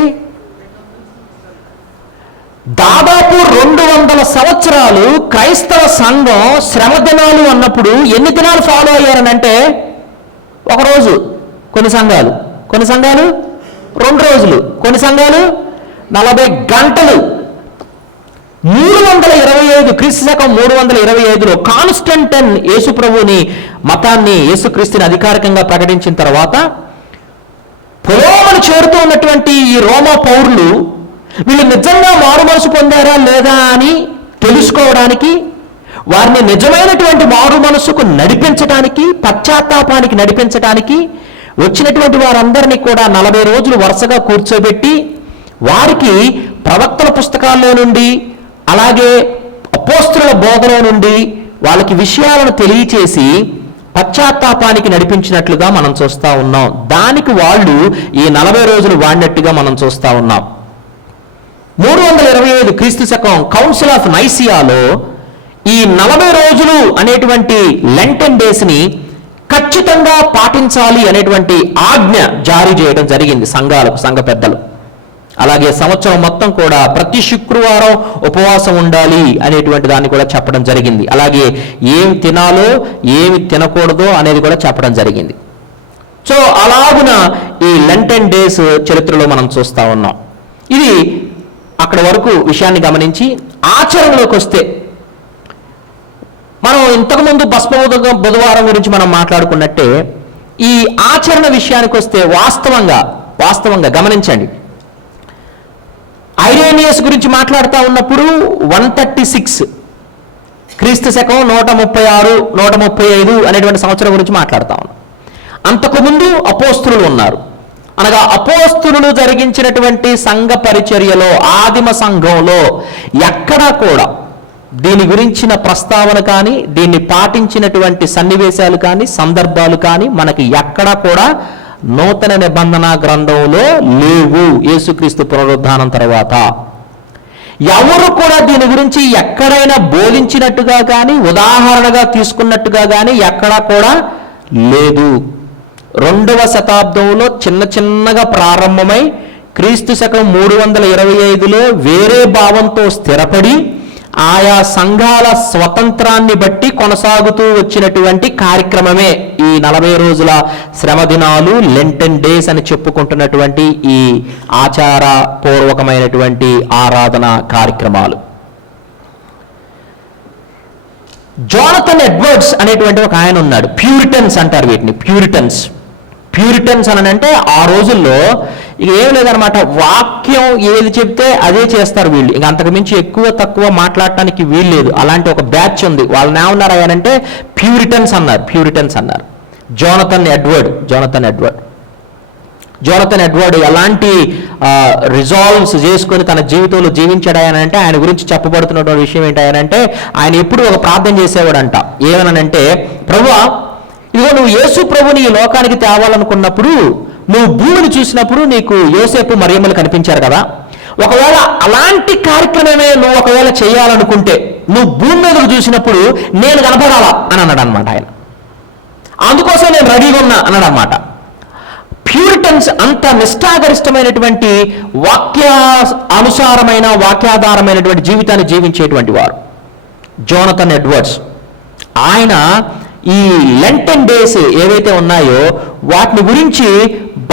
దాదాపు 200 సంవత్సరాలు క్రైస్తవ సంఘం శ్రమ దినాలు అన్నప్పుడు ఎన్ని దినాలు ఫాలో అయ్యారనంటే ఒకరోజు, కొన్ని సంఘాలు 2 రోజులు, కొన్ని సంఘాలు 40 గంటలు. 325 క్రీస్తు శకం 325లో కాన్స్టంటైన్ యేసు ప్రభువుని మతాన్ని యేసుక్రీస్తుని అధికారికంగా ప్రకటించిన తర్వాత పొలోమను చేరుతూ ఉన్నటువంటి ఈ రోమా పౌరులు వీళ్ళు నిజంగా మారు మనసు పొందారా లేదా అని తెలుసుకోవడానికి, వారిని నిజమైనటువంటి మారు మనసుకు నడిపించడానికి, పశ్చాత్తాపానికి నడిపించడానికి వచ్చినటువంటి వారందరినీ కూడా 40 రోజులు వరుసగా కూర్చోబెట్టి వారికి ప్రవక్తల పుస్తకాల్లో నుండి అలాగే అపోస్తలుల బోధలో నుండి వాళ్ళకి విషయాలను తెలియచేసి పశ్చాత్తాపానికి నడిపించినట్లుగా మనం చూస్తూ ఉన్నాం. దానికి వాళ్ళు ఈ 40 రోజులు వాడినట్టుగా మనం చూస్తూ ఉన్నాం. 325 క్రీస్తు శకం కౌన్సిల్ ఆఫ్ నైసియాలో ఈ 40 రోజులు అనేటువంటి లెంటన్ డేస్ని ఖచ్చితంగా పాటించాలి అనేటువంటి ఆజ్ఞ జారీ చేయడం జరిగింది సంఘాలకు, సంఘ పెద్దలు. అలాగే సంవత్సరం మొత్తం కూడా ప్రతి శుక్రవారం ఉపవాసం ఉండాలి అనేటువంటి దాన్ని కూడా చెప్పడం జరిగింది. అలాగే ఏమి తినాలో ఏమి తినకూడదో అనేది కూడా చెప్పడం జరిగింది. సో అలాగున ఈ లెంటన్ డేస్ చరిత్రలో మనం చూస్తూ ఉన్నాం. ఇది అక్కడ వరకు విషయాన్ని గమనించి ఆచరణలోకి వస్తే మనం ఇంతకుముందు భస్మ బుధవారం గురించి మనం మాట్లాడుకున్నట్టే ఈ ఆచరణ విషయానికి వస్తే వాస్తవంగా గమనించండి. ఐరేనియస్ గురించి మాట్లాడుతూ ఉన్నప్పుడు 136 క్రీస్తు శకం 136 135 అనేటువంటి సంవత్సరం గురించి మాట్లాడుతూ ఉన్నాం. అంతకుముందు అపోస్తలులు ఉన్నారు. అనగా అపోస్తలులు జరిగించినటువంటి సంఘ పరిచర్యలో ఆదిమ సంఘంలో ఎక్కడా కూడా దీని గురించిన ప్రస్తావన కానీ దీన్ని పాటించినటువంటి సన్నివేశాలు కానీ సందర్భాలు కానీ మనకి ఎక్కడా కూడా నూతన నిబంధన గ్రంథంలో లేవు. యేసుక్రీస్తు పునరుద్ధానం తర్వాత ఎవరు కూడా దీని గురించి ఎక్కడైనా బోధించినట్టుగా కానీ ఉదాహరణగా తీసుకున్నట్టుగా కానీ ఎక్కడా కూడా లేదు. 2వ శతాబ్దంలో చిన్నగా ప్రారంభమై క్రీస్తు శకం 325లో వేరే భావంతో స్థిరపడి ఆయా సంఘాల స్వతంత్రాన్ని బట్టి కొనసాగుతూ వచ్చినటువంటి కార్యక్రమమే ఈ 40 రోజుల శ్రమ దినాలు, లెంటన్ డేస్ అని చెప్పుకుంటున్నటువంటి ఈ ఆచారపూర్వకమైనటువంటి ఆరాధన కార్యక్రమాలు. జోనథన్ ఎడ్వర్డ్స్ అనేటువంటి ఒక ఆయన ఉన్నాడు. ప్యూరిటన్స్ అంటారు వీటిని, ప్యూరిటన్స్ అని అంటే ఆ రోజుల్లో ఇక ఏం లేదనమాట, వాక్యం ఏది చెప్తే అదే చేస్తారు వీళ్ళు. ఇంక అంతకుమించి ఎక్కువ తక్కువ మాట్లాడటానికి వీలు లేదు. అలాంటి ఒక బ్యాచ్ ఉంది. వాళ్ళని ఏమన్నారు అయ్యానంటే ప్యూరిటన్స్ అన్నారు. జోనథన్ ఎడ్వర్డ్ ఎలాంటి రిజాల్వ్స్ చేసుకొని తన జీవితంలో జీవించాడు అంటే ఆయన గురించి చెప్పబడుతున్నటువంటి విషయం ఏంటంటే ఆయన ఎప్పుడు ఒక ప్రార్థన చేసేవాడంట. ఏమనంటే, ప్రభువా, ఇదిగో నువ్వు యేసు ప్రభుని ఈ లోకానికి తేవాలనుకున్నప్పుడు నువ్వు భూమిని చూసినప్పుడు నీకు యోసేపు మరియమ్మలు కనిపించారు కదా, ఒకవేళ అలాంటి కార్యక్రమమే నువ్వు ఒకవేళ చేయాలనుకుంటే నువ్వు భూమి మీద చూసినప్పుడు నేను కనపడాలా అని అన్నాడు అనమాట ఆయన. అందుకోసం నేను రెడీగా ఉన్నా అన్నాడు అనమాట. ప్యూరిటన్స్ అంత నిష్ఠాగరిష్టమైనటువంటి వాక్యానుసారమైన వాక్యాధారమైనటువంటి జీవితాన్ని జీవించేటువంటి వారు జోనథన్ ఎడ్వర్డ్స్. ఆయన ఈ లెంటన్ డేస్ ఏవైతే ఉన్నాయో వాటిని గురించి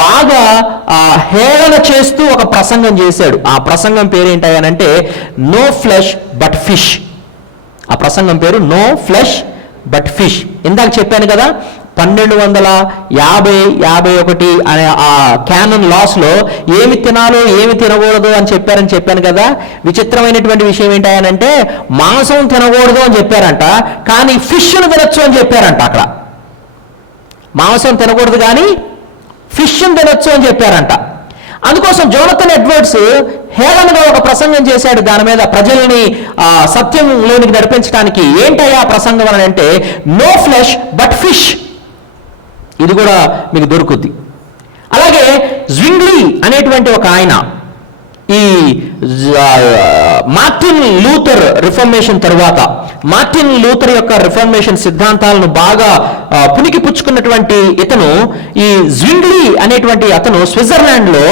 బాగా హేళన చేస్తూ ఒక ప్రసంగం చేశాడు. ఆ ప్రసంగం పేరు ఏంటంటే నో ఫ్లెష్ బట్ ఫిష్. ఆ ప్రసంగం పేరు నో ఫ్లెష్ బట్ ఫిష్. ఇందాక చెప్పాను కదా, 1250-51 అనే ఆ క్యానన్ లాస్లో ఏమి తినాలో ఏమి తినకూడదు అని చెప్పాను కదా. విచిత్రమైనటువంటి విషయం ఏంటంటే మాంసం తినకూడదు అని చెప్పారంట, కానీ ఫిష్ను తినొచ్చు అని చెప్పారంట. అక్కడ మాంసం తినకూడదు కానీ ఫిష్ను తినొచ్చు అని చెప్పారంట. అందుకోసం జోనథన్ ఎడ్వర్డ్స్ హేళనగా ఒక ప్రసంగం చేశాడు దాని మీద, ప్రజల్ని సత్యంలోనికి నడిపించడానికి. ఏంటయ్యా ప్రసంగం అని అంటే నో ఫ్లెష్ బట్ ఫిష్. ఇది కూడా మీకు దొరుకుద్ది. అలాగే జ్వింగ్లీ అనేటువంటి ఒక ఆయన ఈ మార్టిన్ లూథర్ రిఫర్మేషన్ తరువాత మార్టిన్ లూథర్ యొక్క రిఫర్మేషన్ సిద్ధాంతాలను బాగా పునికి పుచ్చుకున్నటువంటి ఇతను, ఈ జ్వింగ్లీ అనేటువంటి అతను స్విట్జర్లాండ్లో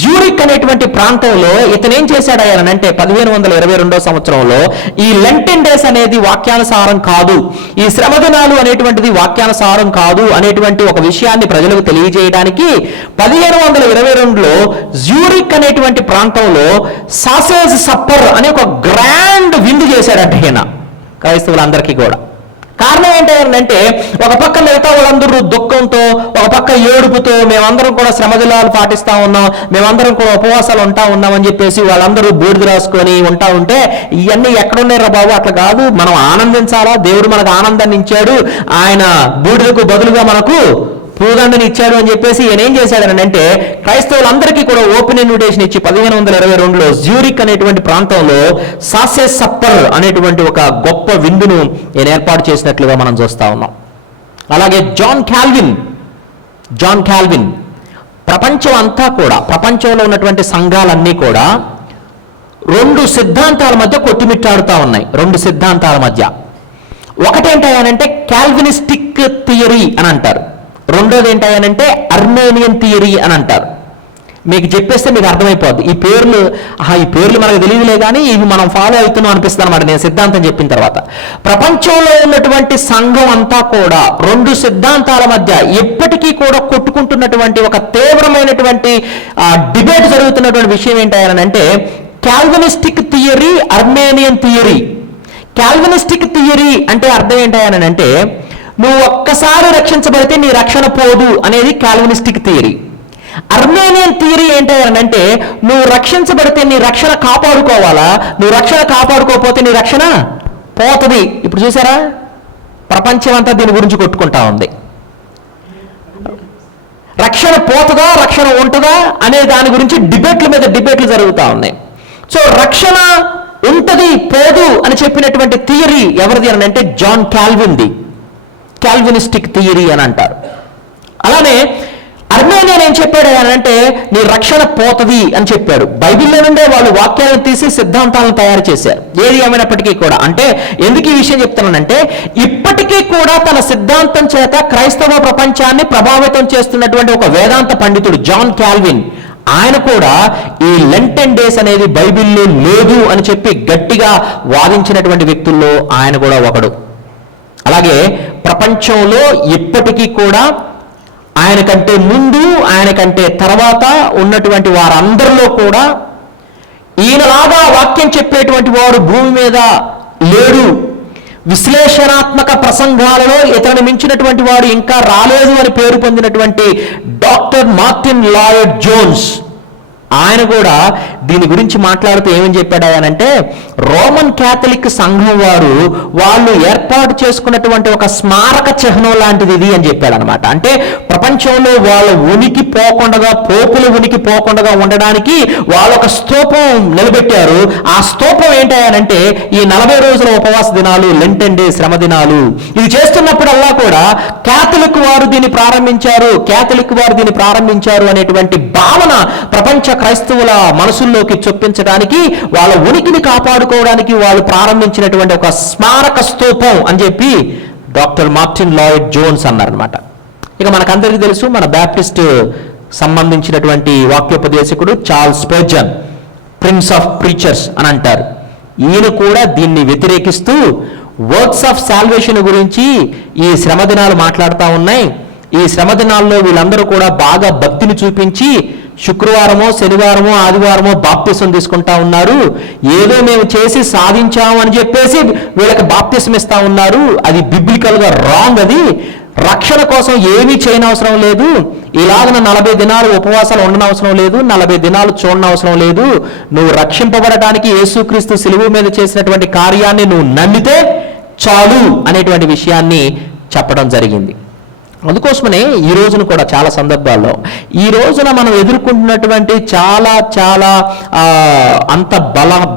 జ్యూరిక్ అనేటువంటి ప్రాంతంలో ఇతను ఏం చేశాడయ్యానంటే 1522 సంవత్సరంలో ఈ లెంటన్ డేస్ అనేది వాక్యానుసారం కాదు, ఈ శ్రమ దినాలు అనేటువంటిది వాక్యానుసారం కాదు అనేటువంటి ఒక విషయాన్ని ప్రజలకు తెలియజేయడానికి 1522లో జ్యూరిక్ అనేటువంటి ప్రాంతంలో సాసేజ్ సప్పర్ అనే ఒక గ్రాండ్ విందు చేశాడంట ఈయన క్రైస్తవులందరికీ కూడా. కారణం ఏంటంటే ఒక పక్క మిగతా వాళ్ళందరూ దుఃఖంతో, ఒక పక్క ఏడుపుతో మేమందరం కూడా శ్రమ దినాలు పాటిస్తా ఉన్నాం, మేమందరం కూడా ఉపవాసాలు ఉన్నాం అని చెప్పేసి వాళ్ళందరూ బూడిద రాసుకొని ఉంటే ఇవన్నీ ఎక్కడున్నారా బాబు, అట్లా కాదు, మనం ఆనందించాలా, దేవుడు మనకు ఆనందాన్ని ఇచ్చాడు, ఆయన బూడిదకు బదులుగా మనకు పూదండని ఇచ్చాడు అని చెప్పేసి ఈయన ఏం చేశాడని అంటే క్రైస్తవులందరికీ కూడా ఓపెన్ ఇన్విటేషన్ ఇచ్చి 1522లో జ్యూరిక్ అనేటువంటి ప్రాంతంలో సాసేజ్ సప్పర్ అనేటువంటి ఒక గొప్ప విందును ఈయన ఏర్పాటు చేసినట్లుగా మనం చూస్తా ఉన్నాం. అలాగే జాన్ కాల్విన్ ప్రపంచం అంతా కూడా, ప్రపంచంలో ఉన్నటువంటి సంఘాలన్నీ కూడా 2 సిద్ధాంతాల మధ్య కొట్టుమిట్టాడుతూ ఉన్నాయి. 2 సిద్ధాంతాల మధ్య ఒకటేంటంటే కాల్వినిస్టిక్ థియరీ అని అంటారు, రెండోది ఏంటంటే అర్మేనియన్ థియరీ అని అంటారు. మీకు చెప్పేస్తే మీకు అర్థమైపోద్ది. ఈ పేర్లు మనకు తెలియదులే కానీ ఇవి మనం ఫాలో అవుతున్నాం అనిపిస్తుంది అనమాట నేను సిద్ధాంతం చెప్పిన తర్వాత. ప్రపంచంలో ఉన్నటువంటి సంఘం అంతా కూడా 2 సిద్ధాంతాల మధ్య ఎప్పటికీ కూడా కొట్టుకుంటున్నటువంటి ఒక తీవ్రమైనటువంటి డిబేట్ జరుగుతున్నటువంటి విషయం ఏంటంటే కాల్వినిస్టిక్ థియరీ, అర్మేనియన్ థియరీ. కాల్వినిస్టిక్ థియరీ అంటే అర్థం ఏంటంటే నువ్వు ఒక్కసారి రక్షించబడితే నీ రక్షణ పోదు అనేది కాల్వినిస్టిక్ థియరీ. అర్మేనియన్ థియరీ ఏంటంటే నువ్వు రక్షించబడితే నీ రక్షణ కాపాడుకోవాలా, నువ్వు రక్షణ కాపాడుకోకపోతే నీ రక్షణ పోతుంది. ఇప్పుడు చూసారా, ప్రపంచం అంతా దీని గురించి కొట్టుకుంటా ఉంది. రక్షణ పోతుందా, రక్షణ ఉంటుందా అనే దాని గురించి డిబేట్ల మీద డిబేట్లు జరుగుతూ ఉన్నాయి. సో రక్షణ ఉంటది పోదు అని చెప్పినటువంటి థియరీ ఎవరిది అని అంటే జాన్ కాల్విన్ది, కాల్వినిస్టిక్ థియరీ అని అంటారు. అలానే అర్మేనియన్ ఏం చెప్పాడు అంటే నీ రక్షణ పోతుంది అని చెప్పాడు. బైబిల్లో నుండే వాళ్ళు వాక్యాలను తీసి సిద్ధాంతాలను తయారు చేశారు. ఏది ఏమైనప్పటికీ కూడా, అంటే ఎందుకు ఈ విషయం చెప్తున్నానంటే ఇప్పటికీ కూడా తన సిద్ధాంతం చేత క్రైస్తవ ప్రపంచాన్ని ప్రభావితం చేస్తున్నటువంటి ఒక వేదాంత పండితుడు జాన్ కాల్విన్, ఆయన కూడా ఈ లెంటెన్ డేస్ అనేది బైబిల్లో లేదు అని చెప్పి గట్టిగా వాదించినటువంటి వ్యక్తుల్లో ఆయన కూడా ఒకడు. అలాగే ప్రపంచంలో ఇప్పటికీ కూడా ఆయన కంటే ముందు, ఆయన కంటే తర్వాత ఉన్నటువంటి వారందరిలో కూడా ఈయనలాగా వాక్యం చెప్పేటువంటి వాడు భూమి మీద లేడు, విశ్లేషణాత్మక ప్రసంగాలలో ఇతను మించినటువంటి వాడు ఇంకా రాలేదు అని పేరు పొందినటువంటి డాక్టర్ మార్టిన్ లాయిడ్ జోన్స్ ఆయన కూడా దీని గురించి మాట్లాడుతూ ఏమని చెప్పాడు అంటే, రోమన్ క్యాథలిక్ సంఘం వాళ్ళు ఏర్పాటు చేసుకున్నటువంటి ఒక స్మారక చిహ్నం లాంటిది ఇది అని చెప్పాడు అనమాట. అంటే ప్రపంచంలో వాళ్ళ ఉనికి పోకుండా, పోపుల ఉనికి పోకుండా ఉండడానికి వాళ్ళు ఒక స్తూపం నిలబెట్టారు. ఆ స్తూపం ఏంటంటే ఈ 40 రోజుల ఉపవాస దినాలు, లెంటెన్ డే శ్రమ దినాలు. ఇది చేస్తున్నప్పుడల్లా కూడా క్యాథలిక్ వారు దీన్ని ప్రారంభించారు అనేటువంటి భావన ప్రపంచ క్రైస్తవుల మనసుల్లోకి చొప్పించడానికి, వాళ్ళ ఉనికిని కాపాడుకోవడానికి వాళ్ళు ప్రారంభించినటువంటి ఒక స్మారక స్తూపం అని చెప్పి డాక్టర్ మార్టిన్ లాయిడ్ జోన్స్ అన్నారనమాట. ఇక మనకందరికీ తెలుసు, మన బ్యాప్టిస్ట్ సంబంధించినటువంటి వాక్యోపదేశకుడు Charles Spurgeon, prince of preachers అని అంటారు. ఈయన కూడా దీన్ని వ్యతిరేకిస్తూ వర్క్స్ ఆఫ్ సాల్వేషన్ గురించి ఈ శ్రమ దినాలు మాట్లాడుతూ ఉన్నాయి. ఈ శ్రమ దినాల్లో వీళ్ళందరూ కూడా బాగా భక్తిని చూపించి శుక్రవారమో, శనివారమో, ఆదివారమో బాప్తిసం తీసుకుంటా ఉన్నారు. ఏదో మేము చేసి సాధించాము అని చెప్పేసి వీళ్ళకి బాప్తిసం ఇస్తా ఉన్నారు. అది బిబ్లికల్గా రాంగ్. అది రక్షణ కోసం ఏమీ చేయనవసరం లేదు. ఇలాగన 40 దినాలు ఉపవాసాలు ఉండనవసరం లేదు, 40 దినాలు చూడనవసరం లేదు. నువ్వు రక్షింపబడటానికి యేసుక్రీస్తు సిలువ మీద చేసినటువంటి కార్యాన్ని నువ్వు నమ్మితే చాలు అనేటువంటి విషయాన్ని చెప్పడం జరిగింది. అందుకోసమనే ఈ రోజున కూడా చాలా సందర్భాల్లో ఈ రోజున మనం ఎదుర్కొంటున్నటువంటి చాలా అంత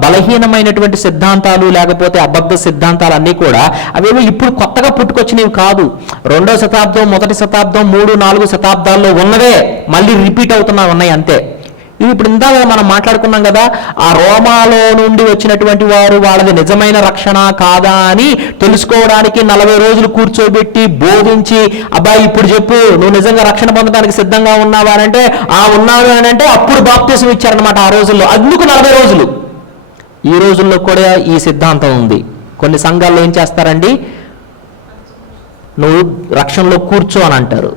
బలహీనమైనటువంటి సిద్ధాంతాలు, లేకపోతే అబద్ధ సిద్ధాంతాలు అన్నీ కూడా అవేమో ఇప్పుడు కొత్తగా పుట్టుకొచ్చినవి కాదు. 2వ శతాబ్దం, 1వ శతాబ్దం, 3, 4 శతాబ్దాల్లో ఉన్నవే మళ్ళీ రిపీట్ అవుతున్నా ఉన్నాయి అంతే. ఇది ఇప్పుడు ఇందాక మనం మాట్లాడుకున్నాం కదా, ఆ రోమాలో నుండి వచ్చినటువంటి వారు వాళ్ళది నిజమైన రక్షణ కాదా అని తెలుసుకోవడానికి 40 రోజులు కూర్చోబెట్టి బోధించి, అబ్బాయి ఇప్పుడు చెప్పు నువ్వు నిజంగా రక్షణ పొందడానికి సిద్ధంగా ఉన్నావా అంటే ఉన్నావు అని అంటే అప్పుడు బాప్తిసం ఇచ్చారనమాట ఆ రోజుల్లో. అందుకు 40 రోజులు. ఈ రోజుల్లో కూడా ఈ సిద్ధాంతం ఉంది. కొన్ని సంఘాల్లో ఏం చేస్తారండి, నువ్వు రక్షణలో కూర్చో అని అంటారు.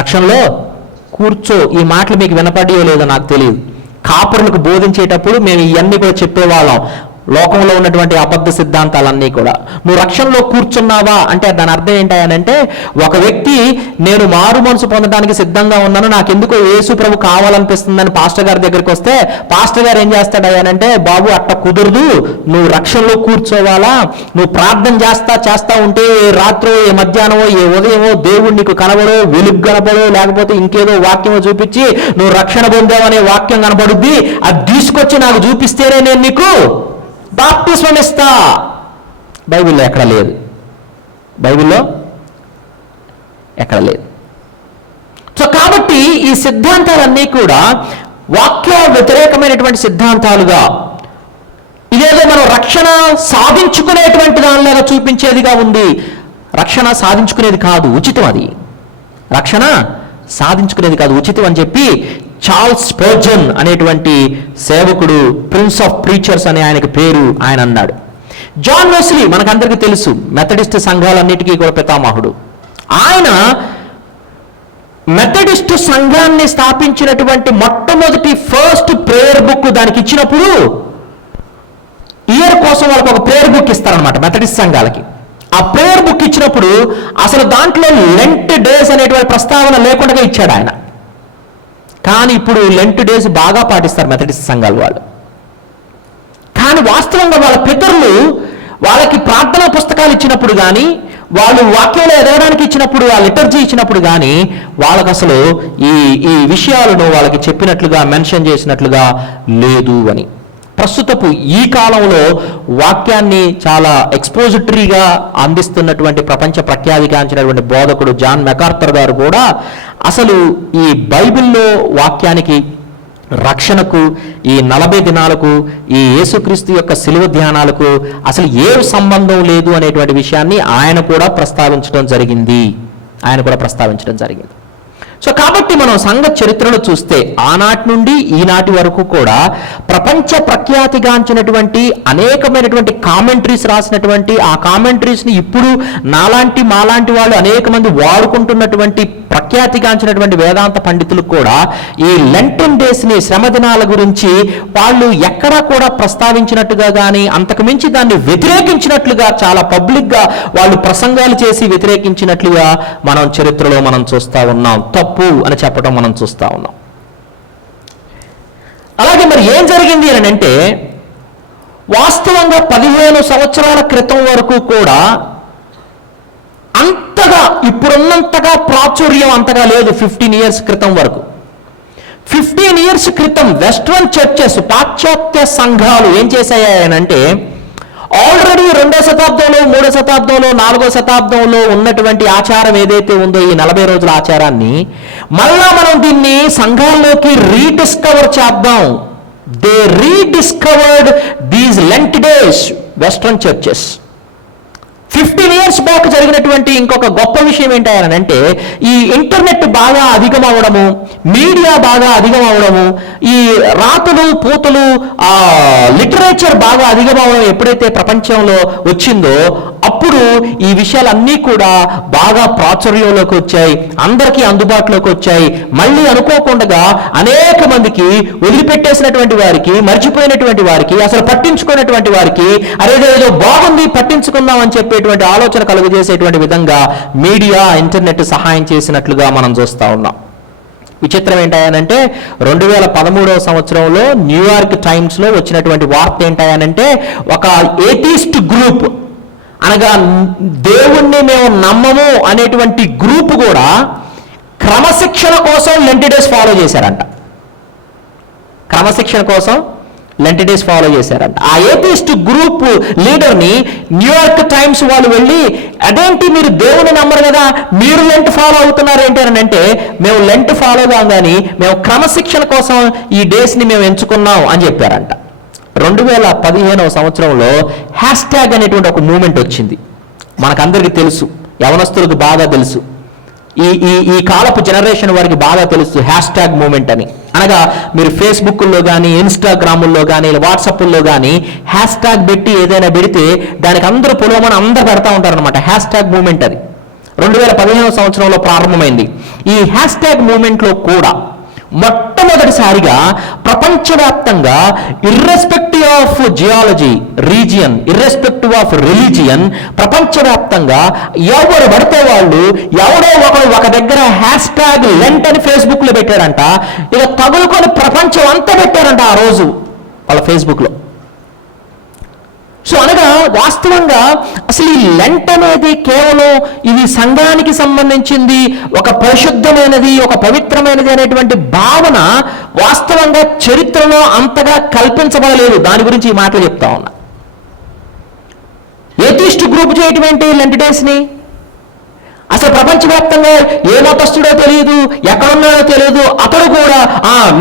రక్షణలో కూర్చో, ఈ మాటలు మీకు వినపడియో లేదో నాకు తెలియదు. కాపురులకు బోధించేటప్పుడు మేము ఇవన్నీ కూడా చెప్పేవాళ్ళం, లోకంలో ఉన్నటువంటి అబద్ధ సిద్ధాంతాలన్నీ కూడా. నువ్వు రక్షణలో కూర్చున్నావా అంటే దాని అర్థం ఏంటంటే, ఒక వ్యక్తి నేను మారు మనసు పొందడానికి సిద్ధంగా ఉన్నాను, నాకెందుకో యేసు ప్రభు కావాలనిపిస్తుందని పాస్టర్ గారి దగ్గరికి వస్తే పాస్టర్ గారు ఏం చేస్తాడనంటే, బాబు అట్ట కుదరదు, నువ్వు రక్షణలో కూర్చోవాలా, నువ్వు ప్రార్థన చేస్తా ఉంటే ఏ రాత్రో, ఏ మధ్యాహ్నమో, ఏ ఉదయమో దేవుడు నీకు కనబడో, వెలుగు కనబడో, లేకపోతే ఇంకేదో వాక్యమో చూపించి నువ్వు రక్షణ పొందావనే వాక్యం కనబడుద్ది, అది తీసుకొచ్చి నాకు చూపిస్తేనే నేను నీకు బాప్తిస్మం ఇస్తా. బైబిల్లో ఎక్కడ లేదు. బైబిల్లో ఎక్కడ లేదు. సో కాబట్టి ఈ సిద్ధాంతాలన్నీ కూడా వాక్య వ్యతిరేకమైనటువంటి సిద్ధాంతాలుగా, ఇదేదో మనం రక్షణ సాధించుకునేటువంటి దానిలాగా చూపించేదిగా ఉంది. రక్షణ సాధించుకునేది కాదు, ఉచితం. అది రక్షణ సాధించుకునేది కాదు, ఉచితం అని చెప్పి చార్ల్స్ స్పర్జన్ అనేటువంటి సేవకుడు, ప్రిన్స్ ఆఫ్ ప్రీచర్స్ అనే ఆయనకి పేరు, ఆయన అన్నాడు. జాన్ వెస్లీ మనకందరికీ తెలుసు, మెథడిస్ట్ సంఘాలన్నిటికీ కూడా పితామహుడు. ఆయన మెథడిస్ట్ సంఘాన్ని స్థాపించినటువంటి మొట్టమొదటి ఫస్ట్ ప్రేయర్ బుక్ దానికి ఇచ్చినప్పుడు ఇయర్ కోసం వాళ్ళకి ఒక ప్రేయర్ బుక్ ఇస్తారనమాట మెథడిస్ట్ సంఘాలకి. ఆ ప్రేయర్ బుక్ ఇచ్చినప్పుడు అసలు దాంట్లో లెంట్ డేస్ అనేటువంటి ప్రస్తావన లేకుండా ఇచ్చాడు ఆయన. కానీ ఇప్పుడు లెంట్ డేస్ బాగా పాటిస్తారు మెథడిస్ట్ సంఘాలు వాళ్ళు. కానీ వాస్తవంగా వాళ్ళ పితరులు వాళ్ళకి ప్రార్థనా పుస్తకాలు ఇచ్చినప్పుడు కానీ, వాళ్ళు వాక్యంలో ఎదగడానికి ఇచ్చినప్పుడు, ఆ లిటర్జీ ఇచ్చినప్పుడు కానీ వాళ్ళకు అసలు ఈ విషయాలను వాళ్ళకి చెప్పినట్లుగా, మెన్షన్ చేసినట్లుగా లేదు అని. ప్రస్తుతపు ఈ కాలంలో వాక్యాన్ని చాలా ఎక్స్పోజిటరీగా అందిస్తున్నటువంటి ప్రపంచ ప్రఖ్యాతిగాంచినటువంటి బోధకుడు జాన్ మెకార్థర్ గారు కూడా అసలు ఈ బైబిల్లో వాక్యానికి, రక్షణకు, ఈ 40 దినాలకు, ఈ యేసుక్రీస్తు యొక్క శిలువ ధ్యానాలకు అసలు ఏ సంబంధం లేదు అనేటువంటి విషయాన్ని ఆయన కూడా ప్రస్తావించడం జరిగింది. సో కాబట్టి మనం సంఘ చరిత్రను చూస్తే ఆనాటి నుండి ఈనాటి వరకు కూడా ప్రపంచ ప్రఖ్యాతిగాంచినటువంటి అనేకమైనటువంటి కామెంటరీస్ రాసినటువంటి ఆ కామెంటరీస్ని ఇప్పుడు నాలాంటి మాలాంటి వాళ్ళు అనేక మంది వాడుకుంటున్నటువంటి ప్రఖ్యాతిగాంచినటువంటి వేదాంత పండితులు కూడా ఈ లెంటన్ డేస్ని, శ్రమ దినాల గురించి వాళ్ళు ఎక్కడా కూడా ప్రస్తావించినట్టుగా కానీ అంతకుమించి దాన్ని వ్యతిరేకించినట్లుగా చాలా పబ్లిక్గా వాళ్ళు ప్రసంగాలు చేసి వ్యతిరేకించినట్లుగా మనం చరిత్రలో మనం చూస్తూ ఉన్నాం. తప్పు అని చెప్పడం మనం చూస్తూ ఉన్నాం. అలాగే మరి ఏం జరిగింది అని అంటే, వాస్తవంగా 15 సంవత్సరాల క్రితం వరకు కూడా అంతగా ఇప్పుడున్నంతగా ప్రాచుర్యం అంతగా లేదు. 15 ఇయర్స్ క్రితం వరకు, 15 ఇయర్స్ క్రితం వెస్ట్రన్ చర్చెస్, పాశ్చాత్య సంఘాలు ఏం చేశాయనంటే, ఆల్రెడీ 2వ శతాబ్దంలో, 3వ శతాబ్దంలో, 4వ శతాబ్దంలో ఉన్నటువంటి ఆచారం ఏదైతే ఉందో ఈ 40 రోజుల ఆచారాన్ని మళ్ళా మనం దీన్ని సంఘాల్లోకి రీడిస్కవర్ చేద్దాం. They rediscovered these Lent days, western churches. 15 years back జరిగినటువంటి ఇంకొక గొప్ప విషయం ఏంటంటే, ఈ ఇంటర్నెట్ బాగా అధికం అవడము, మీడియా బాగా అధికం అవడము, ఈ రాతలు పూతలు లిటరేచర్ బాగా అధికం అవడం ఎప్పుడైతే ప్రపంచంలో వచ్చిందో అప్పుడు ఈ విషయాలన్నీ కూడా బాగా ప్రాచుర్యంలోకి వచ్చాయి, అందరికీ అందుబాటులోకి వచ్చాయి. మళ్ళీ అనుకోకుండా అనేక మందికి, వదిలిపెట్టేసినటువంటి వారికి, మర్చిపోయినటువంటి వారికి, అసలు పట్టించుకున్నటువంటి వారికి అరేదేదో బాగుంది పట్టించుకుందాం అని చెప్పేటువంటి ఆలోచన కలుగజేసేటువంటి విధంగా మీడియా, ఇంటర్నెట్ సహాయం చేసినట్లుగా మనం చూస్తూ ఉన్నాం. విచిత్రం ఏంటంటే 2013వ సంవత్సరంలో న్యూయార్క్ టైమ్స్లో వచ్చినటువంటి వార్త ఏంటంటే, ఒక ఏథిస్ట్ గ్రూప్, అనగా దేవుణ్ణి మేము నమ్మము అనేటువంటి గ్రూప్ కూడా క్రమశిక్షణ కోసం లెంట్ డేస్ ఫాలో చేశారంట. క్రమశిక్షణ కోసం లెంట్ డేస్ ఫాలో చేశారంట. ఆ ఏథిస్ట్ గ్రూప్ లీడర్ని న్యూయార్క్ టైమ్స్ వాళ్ళు వెళ్ళి, అదేంటి మీరు దేవుని నమ్మరు కదా, మీరు లెంట్ ఫాలో అవుతున్నారు ఏంటి అని అంటే, మేము లెంట్ ఫాలో కాం కానీ మేము క్రమశిక్షణ కోసం ఈ డేస్ని మేము ఎంచుకున్నాం అని చెప్పారంట. 2015వ సంవత్సరంలో హ్యాష్ ట్యాగ్ అనేటువంటి ఒక మూమెంట్ వచ్చింది. మనకందరికీ తెలుసు, యవనస్తులకు బాగా తెలుసు, ఈ ఈ ఈ కాలపు జనరేషన్ వారికి బాగా తెలుసు హ్యాష్ ట్యాగ్ మూమెంట్ అని. అనగా మీరు ఫేస్బుక్లో కానీ, ఇన్స్టాగ్రాముల్లో కానీ, వాట్సాప్లో కానీ హ్యాష్ ట్యాగ్ పెట్టి ఏదైనా పెడితే దానికి అందరూ పొలవమని అందరూ పెడతా ఉంటారనమాట. హ్యాష్ ట్యాగ్ మూమెంట్ అది 2015వ సంవత్సరంలో ప్రారంభమైంది. ఈ హ్యాష్ ట్యాగ్ మూమెంట్లో కూడా మొట్టమొదటిసారిగా ప్రపంచవ్యాప్తంగా, irrespective of geology, region, irrespective of religion, ప్రపంచవ్యాప్తంగా ఎవరు పడితే వాళ్ళు, ఎవడో ఒకడు ఒక దగ్గర హ్యాష్ ట్యాగ్ లెంట్ అని ఫేస్బుక్లో పెట్టారంట. ఇక తగులుకొని ప్రపంచం అంతా పెట్టారంట ఆ రోజు వాళ్ళ ఫేస్బుక్లో. సో అనగా వాస్తవంగా అసలు ఈ లెంట్ అనేది కేవలం ఇది సంఘానికి సంబంధించింది, ఒక పరిశుద్ధమైనది, ఒక పవిత్రమైనది అనేటువంటి భావన వాస్తవంగా చరిత్రలో అంతగా కల్పించబడలేదు. దాని గురించి ఈ మాటలు చెప్తా ఉన్నా. ఏథిస్ట్ గ్రూప్ చేయటం ఏంటి లెంట్ డేస్ని? అసలు ప్రపంచవ్యాప్తంగా ఏ మతస్థుడో తెలియదు, ఎక్కడున్నాడో తెలియదు, అతడు కూడా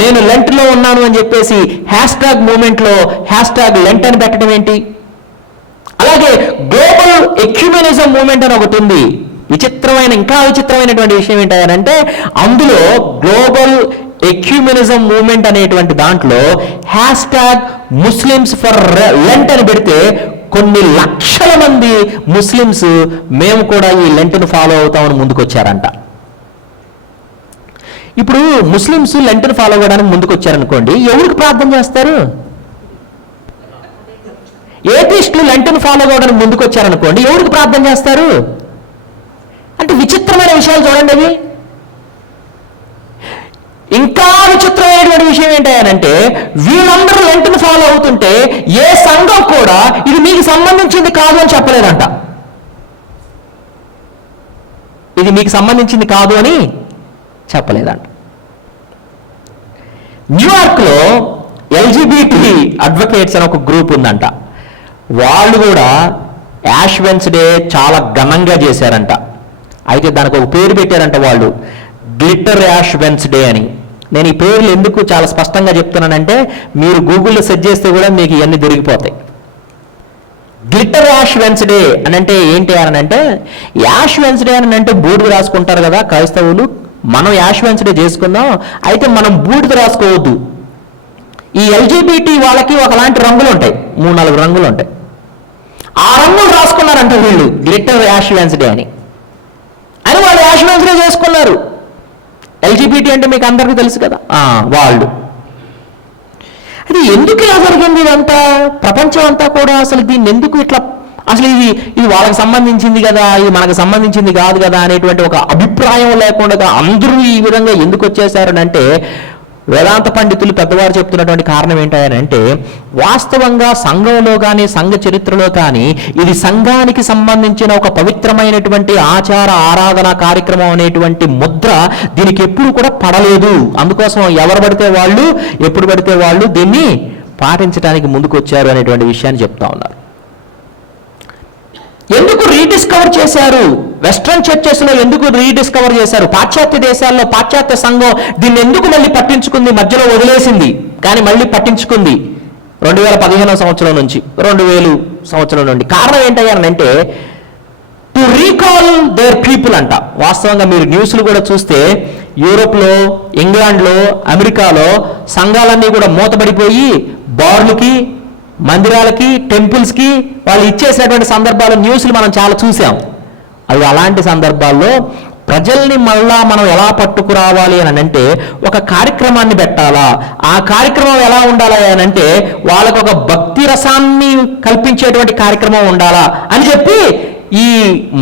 నేను లెంట్లో ఉన్నాను అని చెప్పేసి హ్యాష్ ట్యాగ్ మూమెంట్లో హ్యాష్ ట్యాగ్ లెంట్ అని పెట్టడం ఏంటి? అలాగే గ్లోబల్ ఎక్యుమెనిజం మూమెంట్ అని ఒకటి ఉంది. ఇంకా విచిత్రమైనటువంటి విషయం ఏంటంటే, అందులో గ్లోబల్ ఎక్యుమెనిజం మూమెంట్ అనేటువంటి దాంట్లో hashtag Muslims for Lent అని పెడితే కొన్ని లక్షల మంది ముస్లిమ్స్ మేము కూడా ఈ లెంట్ను ఫాలో అవుతామని ముందుకొచ్చారంట. ఇప్పుడు ముస్లిమ్స్ లెంట్ను ఫాలో అవ్వడానికి ముందుకొచ్చారనుకోండి, ఎవరికి ప్రార్థన చేస్తారు? ఏథిస్టులు లెంట్ను ఫాలో అవ్వడానికి ముందుకొచ్చారనుకోండి, ఎవరికి ప్రార్థన చేస్తారు? అంటే విచిత్రమైన విషయాలు చూడండి అవి. ఇంకా విచిత్రమైనటువంటి విషయం ఏంటంటే, వీళ్ళందరూ లెంట్ను ఫాలో అవుతుంటే ఏ సంఘం కూడా ఇది మీకు సంబంధించింది కాదు అని చెప్పలేదంట. ఇది మీకు సంబంధించింది కాదు అని చెప్పలేదంట. న్యూయార్క్లో ఎల్జిబిటి అడ్వకేట్స్ అని ఒక గ్రూప్ ఉందంట. వాళ్ళు కూడా యాష్ వెన్స్డే చాలా ఘనంగా చేశారంట. అయితే దానికి ఒక పేరు పెట్టారంట వాళ్ళు, గ్లిట్టర్ యాష్ వెన్స్డే అని. నేను ఈ పేర్లు ఎందుకు చాలా స్పష్టంగా చెప్తున్నానంటే, మీరు గూగుల్లో సెర్చ్ చేస్తే కూడా మీకు ఇవన్నీ దొరికిపోతాయి. గ్లిట్టర్ యాష్ వెన్స్డే అని అంటే ఏంటి అని అంటే, యాష్ వెన్స్డే అని అంటే బూడిద రాసుకుంటారు కదా క్రైస్తవులు మనం యాష్ వెన్స్డే చేసుకుందాం, అయితే మనం బూడిద రాసుకోవద్దు. ఈ ఎల్జీబీటీ వాళ్ళకి ఒకలాంటి రంగులు ఉంటాయి, 3-4 రంగులు ఉంటాయి. ఆ రంగులు రాసుకున్నారంట వీళ్ళు, గ్లిట్టర్ యాష్ వెన్స్డే అని వాళ్ళు యాష్ వెన్స్డే చేసుకున్నారు. ఎల్జీబీటీ అంటే మీకు అందరికీ తెలుసు కదా, వాళ్ళు. అది ఎందుకు ఇలా జరిగింది? ఇదంతా ప్రపంచం అంతా కూడా అసలు దీన్ని ఎందుకు ఇట్లా, అసలు ఇది వాళ్ళకి సంబంధించింది కదా, ఇది మనకు సంబంధించింది కాదు కదా అనేటువంటి ఒక అభిప్రాయం లేకుండా అందరూ ఈ విధంగా ఎందుకు వచ్చేసారని అంటే, వేదాంత పండితులు పెద్దవారు చెప్తున్నటువంటి కారణం ఏంటంటే, వాస్తవంగా సంఘంలో కానీ సంఘ చరిత్రలో కానీ ఇది సంఘానికి సంబంధించిన ఒక పవిత్రమైనటువంటి ఆచార ఆరాధన కార్యక్రమం అనేటువంటి ముద్ర దీనికి ఎప్పుడు కూడా పడలేదు. అందుకోసం ఎవరు పడితే వాళ్ళు ఎప్పుడు పడితే వాళ్ళు దీన్ని పాటించడానికి ముందుకు వచ్చారు అనేటువంటి విషయాన్ని చెప్తా ఉన్నారు. ఎందుకు రీడిస్కవర్ చేశారు? వెస్ట్రన్ చర్చెస్లో ఎందుకు రీడిస్కవర్ చేశారు? పాశ్చాత్య దేశాల్లో పాశ్చాత్య సంఘం దీన్ని ఎందుకు మళ్ళీ పట్టించుకుంది? మధ్యలో వదిలేసింది, కానీ మళ్ళీ పట్టించుకుంది 2015 సంవత్సరం నుంచి 2000 సంవత్సరం నుండి. కారణం ఏంటంటే, టు రీకాల్ దేర్ పీపుల్ అంట. వాస్తవంగా మీరు న్యూస్లు కూడా చూస్తే యూరోప్లో, ఇంగ్లాండ్లో, అమెరికాలో సంఘాలన్నీ కూడా మూతపడిపోయి బార్లకి, మందిరాలకి, టెంపుల్స్కి వాళ్ళు ఇచ్చేసినటువంటి సందర్భాలు న్యూస్లు మనం చాలా చూసాం. అవి అలాంటి సందర్భాల్లో ప్రజల్ని మళ్ళా మనం ఎలా పట్టుకురావాలి అని అంటే, ఒక కార్యక్రమాన్ని పెట్టాలా. ఆ కార్యక్రమం ఎలా ఉండాలి అని అంటే, వాళ్ళకు ఒక భక్తి రసాన్ని కల్పించేటువంటి కార్యక్రమం ఉండాలా అని చెప్పి ఈ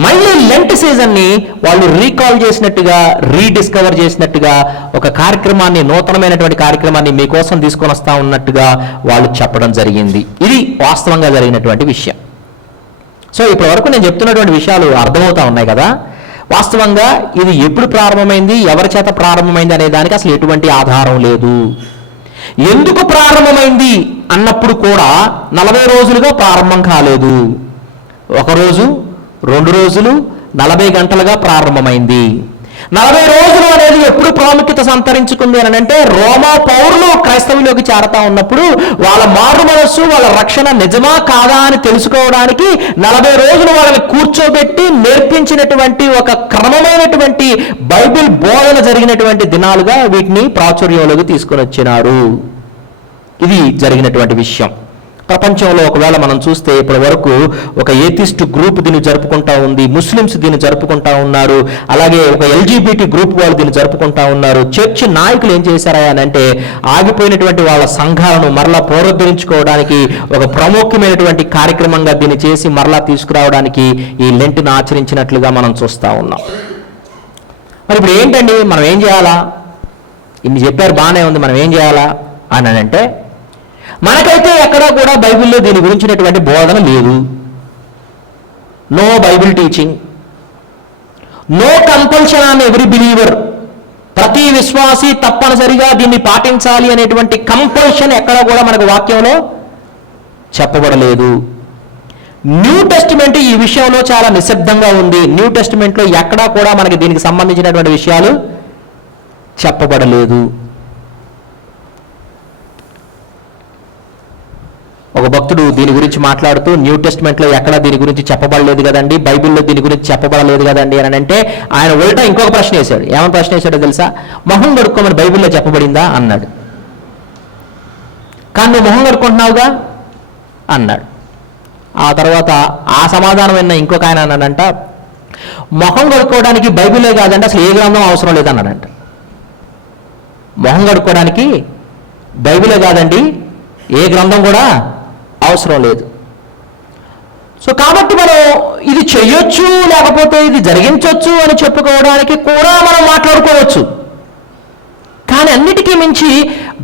మళ్ళీ లెంట్ సీజన్ని వాళ్ళు రీకాల్ చేసినట్టుగా, రీడిస్కవర్ చేసినట్టుగా ఒక కార్యక్రమాన్ని, నూతనమైనటువంటి కార్యక్రమాన్ని మీకోసం తీసుకొని వస్తా ఉన్నట్టుగా వాళ్ళు చెప్పడం జరిగింది. ఇది వాస్తవంగా జరిగినటువంటి విషయం. సో ఇప్పటి వరకు నేను చెప్తున్నటువంటి విషయాలు అర్థమవుతా ఉన్నాయి కదా. వాస్తవంగా ఇది ఎప్పుడు ప్రారంభమైంది, ఎవరి చేత ప్రారంభమైంది అనే దానికి అసలు ఎటువంటి ఆధారం లేదు. ఎందుకు ప్రారంభమైంది అన్నప్పుడు కూడా 40 రోజులుగా ప్రారంభం కాలేదు. 1 రోజు, 2 రోజులు, 40 గంటలుగా ప్రారంభమైంది. 40 రోజులు అనేది ఎప్పుడు ప్రాముఖ్యత సంతరించుకుంది అని అంటే, రోమా పౌరులు క్రైస్తవులోకి చేరతా ఉన్నప్పుడు వాళ్ళ మారు మనస్సు, వాళ్ళ రక్షణ నిజమా కాదా అని తెలుసుకోవడానికి 40 రోజులు వాళ్ళని కూర్చోబెట్టి నేర్పించినటువంటి ఒక క్రమమైనటువంటి బైబిల్ బోధన జరిగినటువంటి దినాలుగా వీటిని ప్రాచుర్యంలోకి తీసుకొని వచ్చినారు. ఇది జరిగినటువంటి విషయం. ప్రపంచంలో ఒకవేళ మనం చూస్తే ఇప్పటి వరకు ఒక ఏథిస్ట్ గ్రూప్ దీన్ని జరుపుకుంటా ఉంది, ముస్లిమ్స్ దీన్ని జరుపుకుంటా ఉన్నారు, అలాగే ఒక ఎల్జీబీటీ గ్రూప్ వాళ్ళు దీన్ని జరుపుకుంటా ఉన్నారు. చర్చ్ నాయకులు ఏం చేశారా అని అంటే, ఆగిపోయినటువంటి వాళ్ళ సంఘాలను మరలా పునరుద్ధరించుకోవడానికి ఒక ప్రాముఖ్యమైనటువంటి కార్యక్రమంగా దీన్ని చేసి మరలా తీసుకురావడానికి ఈ లెంట్ను ఆచరించినట్లుగా మనం చూస్తూ ఉన్నాం. మరి ఇప్పుడు ఏంటండి, మనం ఏం చేయాలా? ఇన్ని చెప్పారు, బాగానే ఉంది, మనం ఏం చేయాలా అని అంటే, మనకైతే ఎక్కడా కూడా బైబిల్లో దీని గురించినటువంటి బోధన లేదు. No Bible teaching, no compulsion on every believer. ప్రతి విశ్వాసి తప్పనిసరిగా దీన్ని పాటించాలి అనేటువంటి కంపల్షన్ ఎక్కడా కూడా మనకు వాక్యంలో చెప్పబడలేదు. న్యూ టెస్టిమెంట్ ఈ విషయంలో చాలా నిశ్శబ్దంగా ఉంది. న్యూ టెస్టిమెంట్లో ఎక్కడా కూడా మనకి దీనికి సంబంధించినటువంటి విషయాలు చెప్పబడలేదు. ఒక భక్తుడు దీని గురించి మాట్లాడుతూ, న్యూ టెస్ట్మెంట్లో ఎక్కడా దీని గురించి చెప్పబడలేదు కదండి, బైబిల్లో దీని గురించి చెప్పబడలేదు కదండి అని అంటే, ఆయన ఉల్టా ఇంకొక ప్రశ్న వేశాడు. ఏమని ప్రశ్న వేశాడో తెలుసా? మొహం కడుక్కోమని బైబిల్లో చెప్పబడిందా అన్నాడు. కానీ నువ్వు మొహం కడుక్కుంటున్నావుగా అన్నాడు. ఆ తర్వాత ఆ సమాధానం విన్న ఇంకొక ఆయన అన్నాడంట, మొహం కడుక్కోవడానికి బైబిలే కాదండి, అసలు ఏ గ్రంథం అవసరం లేదన్నాడంట. మొహం కడుక్కోవడానికి బైబిలే కాదండి, ఏ గ్రంథం కూడా అవసరం లేదు. సో కాబట్టి మనం ఇది చెయ్యొచ్చు, లేకపోతే ఇది జరిగించవచ్చు అని చెప్పుకోవడానికి కూడా మనం మాట్లాడుకోవచ్చు. కానీ అన్నిటికీ మించి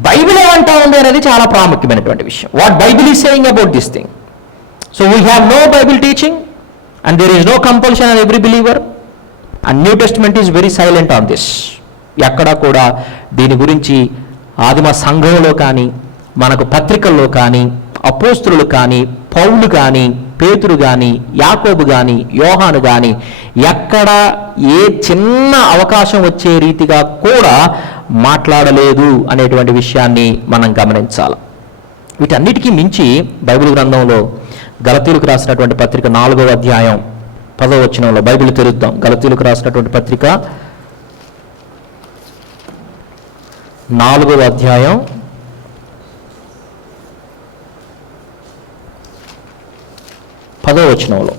బైబిల్ ఏమంటా ఉంది అనేది చాలా ప్రాముఖ్యమైనటువంటి విషయం. What Bible is saying about this thing. So we have no Bible teaching and there is no compulsion on every believer and New Testament is very silent on this. ఎక్కడా కూడా దీని గురించి ఆదిమ సంఘంలో కానీ, మనకు పత్రికల్లో కానీ, అపోస్తులు కానీ, పౌలు కానీ, పేతురు కానీ, యాకోబు కానీ, యోహాను కానీ ఎక్కడ ఏ చిన్న అవకాశం వచ్చే రీతిగా కూడా మాట్లాడలేదు అనేటువంటి విషయాన్ని మనం గమనించాలి. వీటన్నిటికీ మించి బైబిల్ గ్రంథంలో గలతీయులకు రాసినటువంటి పత్రిక 4వ అధ్యాయం 10వ వచనంలో బైబిల్ తెరుద్దాం. గలతీయులకు రాసినటువంటి పత్రిక 4వ అధ్యాయం 10వ వచనంలో,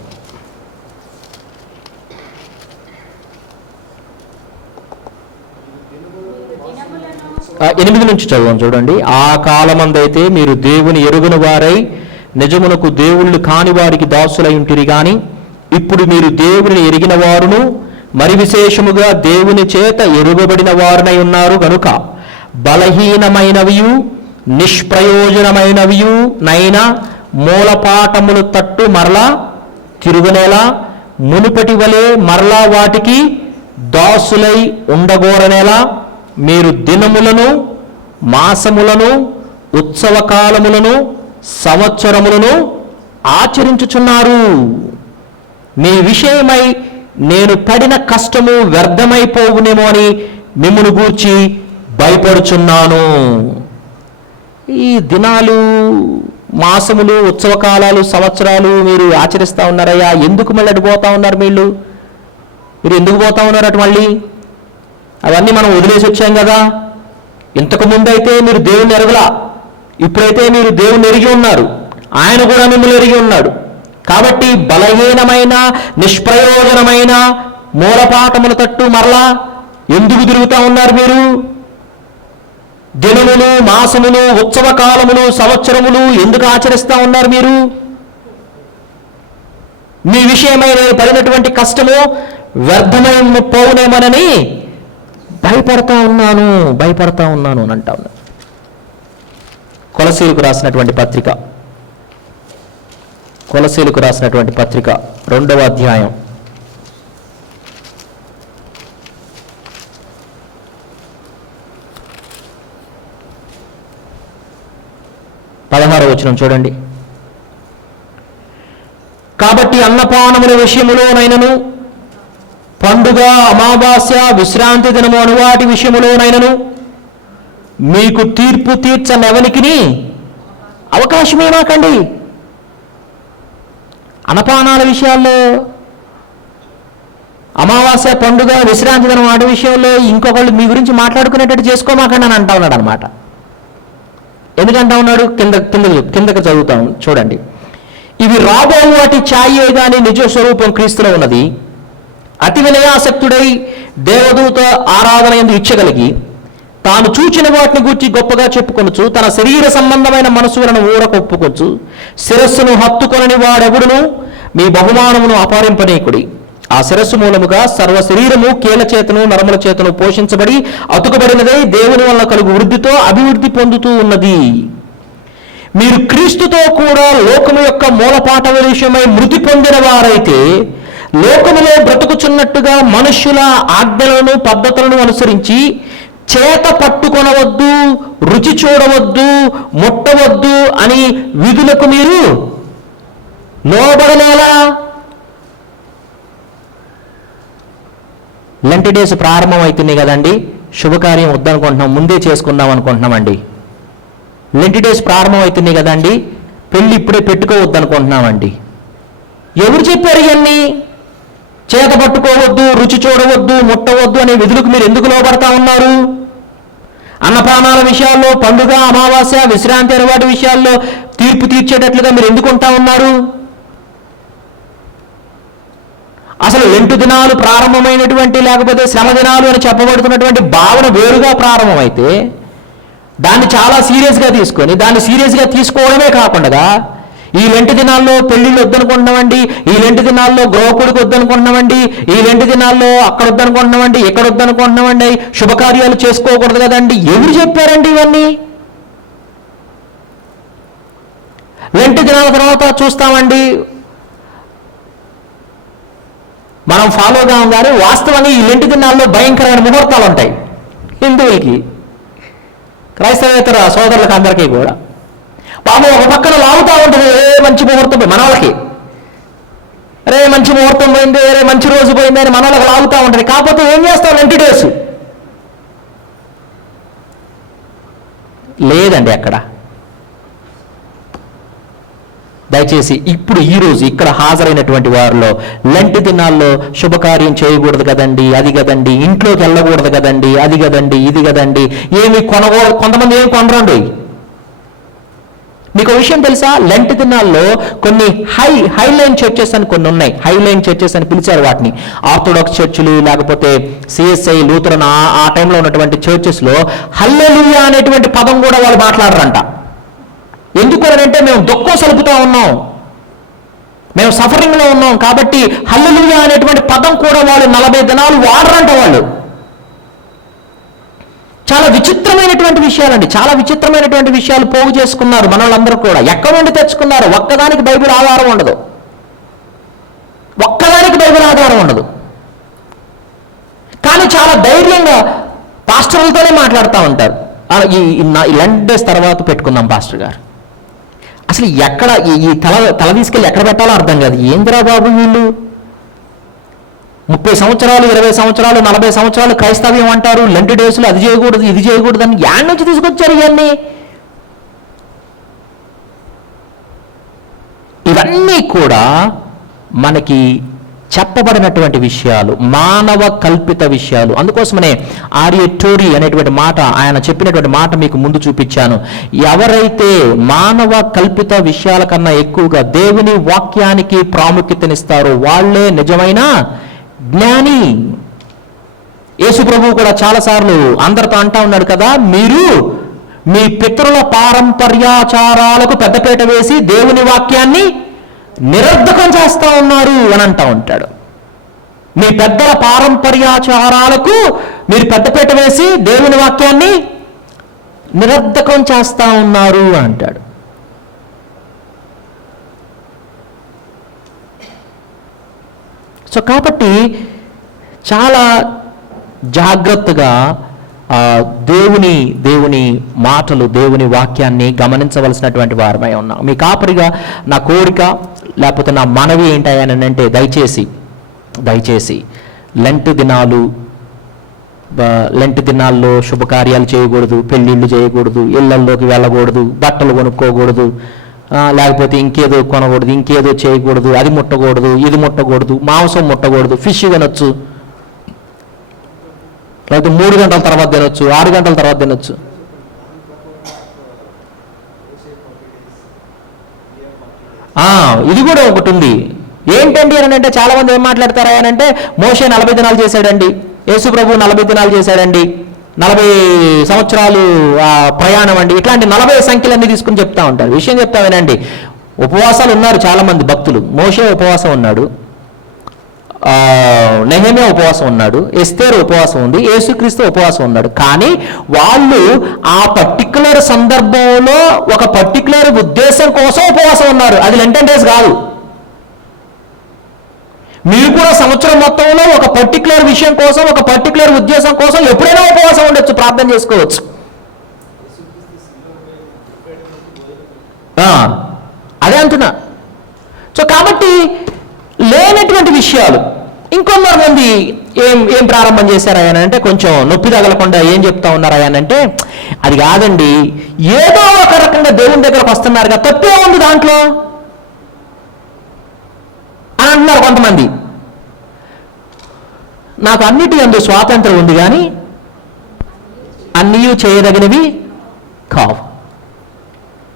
ఆ 8 నుంచి చదువు చూడండి. ఆ కాలమందైతే మీరు దేవుని ఎరుగని వారై నిజమునకు దేవుళ్ళు కాని వారికి దాసులై ఉంటిరి గాని ఇప్పుడు మీరు దేవుని ఎరిగిన వారును మరి విశేషముగా దేవుని చేత ఎరుగబడిన వారునై ఉన్నారు గనుక బలహీనమైనవియు నిష్ప్రయోజనమైనవియు నైనా మూలపాఠములు తట్టు మరలా తిరుగునేలా మునుపటి వలె మరలా వాటికి దాసులై ఉండగోరనేలా మీరు దినములను మాసములను ఉత్సవకాలములను సంవత్సరములను ఆచరించుచున్నారు. మీ విషయమై నేను పడిన కష్టము వ్యర్థమైపోవునేమో అని మిమ్మును గూర్చి భయపడుచున్నాను. ఈ దినాలు, మాసములు, ఉత్సవకాలాలు, సంవత్సరాలు మీరు ఆచరిస్తూ ఉన్నారయ్యా, ఎందుకు మళ్ళీ అటు పోతా ఉన్నారు? మీరు ఎందుకు పోతా ఉన్నారు అటు? మళ్ళీ అవన్నీ మనం వదిలేసి వచ్చాం కదా. ఇంతకు ముందు అయితే మీరు దేవుని ఎరగలా, ఇప్పుడైతే మీరు దేవుని ఎరిగి ఉన్నారు, ఆయన కూడా మిమ్మల్ని ఎరిగి ఉన్నాడు. కాబట్టి బలహీనమైన నిష్ప్రయోజనమైన మూలపాఠముల తట్టు మరలా ఎందుకు తిరుగుతూ ఉన్నారు? మీరు దినములు, మాసములు, ఉత్సవ కాలములు, సంవత్సరములు ఎందుకు ఆచరిస్తూ ఉన్నారు? మీరు మీ విషయమై నేను పడినటువంటి కష్టము వ్యర్థమైన పోవునేమోనని భయపడతా ఉన్నాను అని అంటా ఉన్నాను. కొలసీలకు రాసినటువంటి పత్రిక 2వ అధ్యాయం 16వ వచనం చూడండి. కాబట్టి అన్నపానముల విషయములోనైనను పండుగ, అమావాస్య, విశ్రాంతి దినము అను వాటి విషయములోనైనను మీకు తీర్పు తీర్చనెవనికిని అవకాశమే మాకండి. అన్నపానాల విషయాల్లో, అమావాస్య, పండుగ, విశ్రాంతి దినం వాటి విషయంలో ఇంకొకళ్ళు మీ గురించి మాట్లాడుకునేటట్టు చేసుకోమాకండి అని అంటా ఉన్నాడు అనమాట. ఎందుకంటా ఉన్నాడు? కిందకి చదువుతాం చూడండి. ఇవి రాబో వాటి ఛాయే గాని నిజ స్వరూపం క్రీస్తులో ఉన్నది. అతి వినయాసక్తుడై దేవదూత ఆరాధన యందు ఇచ్చగలిగి తాను చూచిన వాటిని గూర్చి గొప్పగా చెప్పుకొనొచ్చు, తన శరీర సంబంధమైన మనసులను ఊరకు ఒప్పుకొచ్చు, శిరస్సును హత్తుకొనని వాడెవడును మీ బహుమానమును అపహరింపనీకుడి. ఆ శిరస్సు మూలముగా సర్వ శరీరము కీల చేతను నరముల చేతను పోషించబడి అతుకబడినదై దేవుని వల్ల కలుగు వృద్ధితో అభివృద్ధి పొందుతూ ఉన్నది. మీరు క్రీస్తుతో కూడా లోకము యొక్క మూలపాఠ విషయమై మృతి పొందిన వారైతే లోకములో బ్రతుకుచున్నట్టుగా మనుష్యుల ఆజ్ఞలను పద్ధతులను అనుసరించి చేత పట్టుకొనవద్దు, రుచి చూడవద్దు, ముట్టవద్దు అని విధులకు మీరు లోబడనేలా. లెంట్ డేస్ ప్రారంభం అవుతున్నాయి కదండి. శుభకార్యం వద్దనుకుంటున్నాం, ముందే చేసుకుందాం అనుకుంటున్నామండి. లెంట్ డేస్ ప్రారంభం అవుతున్నాయి కదండి, పెళ్ళి ఇప్పుడే పెట్టుకోవద్దనుకుంటున్నామండి. ఎవరు చెప్పారు ఇవన్నీ? చేత పట్టుకోవద్దు, రుచి చూడవద్దు, ముట్టవద్దు అనే విధులకు మీరు ఎందుకు లోబడతా ఉన్నారు? అన్నపానాల విషయాల్లో, పండుగ, అమావాస్య, విశ్రాంతి అనే వాటి విషయాల్లో తీర్పు తీర్చేటట్లుగా మీరు ఎందుకు ఉంటా ఉన్నారు? అసలు 2 దినాలు ప్రారంభమైనటువంటి, లేకపోతే శ్రమ దినాలు అని చెప్పబడుతున్నటువంటి భావన వేరుగా ప్రారంభమైతే దాన్ని చాలా సీరియస్గా తీసుకొని, దాన్ని సీరియస్గా తీసుకోవడమే కాకుండా ఈ 2 దినాల్లో పెళ్లిళ్ళు వద్దనుకుంటున్నామండి, ఈ 2 దినాల్లో గృహకుడికి వద్దనుకుంటున్నామండి, ఈ 2 దినాల్లో అక్కడ వద్దనుకుంటున్నామండి, ఎక్కడ వద్దనుకుంటున్నామండి, శుభకార్యాలు చేసుకోకూడదు కదండి. ఎవరు చెప్పారండి ఇవన్నీ? 2 దినాల తర్వాత చూస్తామండి, మనం ఫాలో కాం కానీ వాస్తవంగా ఈ 2 దినాల్లో భయంకరమైన ముహూర్తాలు ఉంటాయి హిందువులకి, క్రైస్తవేతర సోదరులకు అందరికీ కూడా. పాపం ఒక పక్కన లాగుతూ ఉంటుంది, మంచి ముహూర్తం మన వాళ్ళకి, అరే మంచి ముహూర్తం పోయింది, అరే మంచి రోజు పోయింది అని మన వాళ్ళకి లాగుతూ ఉంటుంది. కాకపోతే ఏం చేస్తాం? 20 డేస్ లేదండి. అక్కడ దయచేసి ఇప్పుడు ఈరోజు ఇక్కడ హాజరైనటువంటి వారిలో లెంట్ దినాల్లో శుభకార్యం చేయకూడదు కదండి, అది కదండి, ఇంట్లోకి వెళ్ళకూడదు కదండి, అది కదండి, ఇది కదండి, ఏమి కొనకూడదు, కొంతమంది ఏమి కొనరండి. మీకు విషయం తెలుసా, లెంట్ దినాల్లో కొన్ని హైలైన్ చర్చెస్ అని కొన్ని ఉన్నాయి. హైలైన్ చర్చెస్ అని పిలిచారు వాటిని. ఆర్థోడాక్స్ చర్చిలు, లేకపోతే సిఎస్ఐ, లూథరన్, ఆ టైంలో ఉన్నటువంటి చర్చెస్లో హల్లెలూయా అనేటువంటి పదం కూడా వాళ్ళు మాట్లాడరంట. ఎందుకు అంటే మేము దుఃఖం సలుపుతా ఉన్నాం, మేము సఫరింగ్లో ఉన్నాం కాబట్టి హల్లెలూయా అనేటువంటి పదం కూడా వాళ్ళు 40 దినాలు వాడరంట. వాళ్ళు చాలా విచిత్రమైనటువంటి విషయాలండి, చాలా విచిత్రమైనటువంటి విషయాలు పోగు చేసుకున్నారు మన వాళ్ళందరూ కూడా. ఎక్కడి నుండి తెచ్చుకున్నారు? ఒక్కదానికి బైబిల్ ఆధారం ఉండదు, ఒక్కదానికి బైబిల్ ఆధారం ఉండదు. కానీ చాలా ధైర్యంగా పాస్టర్లతోనే మాట్లాడుతూ ఉంటారు. ఈ లెంట్ డేస్ తర్వాత పెట్టుకుందాం పాస్టర్ గారు. అసలు ఎక్కడ ఈ తల తీసుకెళ్ళి ఎక్కడ పెట్టాలో అర్థం కాదు. ఏందిరా బాబు వీళ్ళు 30 సంవత్సరాలు, 20 సంవత్సరాలు, 40 సంవత్సరాలు క్రైస్తవ్యం అంటారు, లెంట్ డేస్లో అది చేయకూడదు, ఇది చేయకూడదు అని యాడ్ నుంచి తీసుకొచ్చారు ఇవన్నీ. ఇవన్నీ కూడా మనకి చెప్పబడినటువంటి విషయాలు, మానవ కల్పిత విషయాలు. అందుకోసమనే ఆర్యటోరీ అనేటువంటి మాట, ఆయన చెప్పినటువంటి మాట మీకు ముందు చూపించాను. ఎవరైతే మానవ కల్పిత విషయాల కన్నా ఎక్కువగా దేవుని వాక్యానికి ప్రాముఖ్యతనిస్తారో వాళ్ళే నిజమైన జ్ఞాని. యేసు ప్రభువు కూడా చాలాసార్లు అందరితో అంటా ఉన్నాడు కదా, మీరు మీ పితరుల పారంపర్యాచారాలకు పెద్దపీట వేసి దేవుని వాక్యాన్ని నిరర్ధకం చేస్తూ ఉన్నారు అని అంటూ ఉంటాడు. మీ పెద్దల పారంపర్యాచారాలకు మీరు పెద్దపీట వేసి దేవుని వాక్యాన్ని నిరర్ధకం చేస్తూ ఉన్నారు అని అంటాడు. సో కాబట్టి చాలా జాగ్రత్తగా దేవుని మాటలు, దేవుని వాక్యాన్ని గమనించవలసినటువంటి వారమై ఉన్నాం. మీ కాపరిగా నా కోరిక లేకపోతే నా మనవి ఏంటంటే దయచేసి లెంట్ దినాల్లో శుభకార్యాలు చేయకూడదు, పెళ్ళిళ్ళు చేయకూడదు, ఇళ్లల్లోకి వెళ్ళకూడదు, బట్టలు కొనుక్కోకూడదు, లేకపోతే ఇంకేదో కొనకూడదు, ఇంకేదో చేయకూడదు, అది ముట్టకూడదు, ఇది ముట్టకూడదు, మాంసం ముట్టకూడదు, ఫిష్ తినొచ్చు, లేకపోతే 3 గంటల తర్వాత తినొచ్చు, 6 గంటల తర్వాత తినొచ్చు. ఇది కూడా ఒకటి ఉంది. ఏంటండి అని అంటే చాలా మంది ఏం మాట్లాడతారా అని అంటే, మోషే 40 దినాలు చేశాడండి, యేసు ప్రభు 40 దినాలు చేశాడండి, 40 సంవత్సరాలు ప్రయాణం అండి, ఇట్లాంటి 40 సంఖ్యలన్నీ తీసుకుని చెప్తా ఉంటారు. విషయం చెప్తా వినండి, ఉపవాసాలు ఉన్నారు చాలా మంది భక్తులు. మోషే ఉపవాసం ఉన్నాడు, నెహెమ్యా ఉపవాసం ఉన్నాడు, ఎస్తేరు ఉపవాసం ఉంది, యేసుక్రీస్తు ఉపవాసం ఉన్నాడు. కానీ వాళ్ళు ఆ పర్టికులర్ సందర్భంలో ఒక పర్టికులర్ ఉద్దేశం కోసం ఉపవాసం ఉన్నారు. అది లెంటన్ డేస్ కాదు. మీరు కూడా సంవత్సరం మొత్తంలో ఒక పర్టికులర్ విషయం కోసం, ఒక పర్టికులర్ ఉద్దేశం కోసం ఎప్పుడైనా ఉపవాసం ఉండొచ్చు, ప్రార్థన చేసుకోవచ్చు. అదే అంటున్నా. సో కాబట్టి లేనటువంటి విషయాలు ఇంకొందరు మంది ఏం ప్రారంభం చేశారయ్యానంటే, కొంచెం నొప్పి తగలకుండా ఏం చెప్తా ఉన్నారయ్యానంటే, అది కాదండి, ఏదో ఒక రకంగా దేవుని దగ్గరకు వస్తున్నారు కదా, తప్పే ఉంది దాంట్లో అని అంటున్నారు కొంతమంది. నాకు అన్నిటి యందు స్వాతంత్రం ఉంది కానీ అన్నీ చేయదగినవి కావు.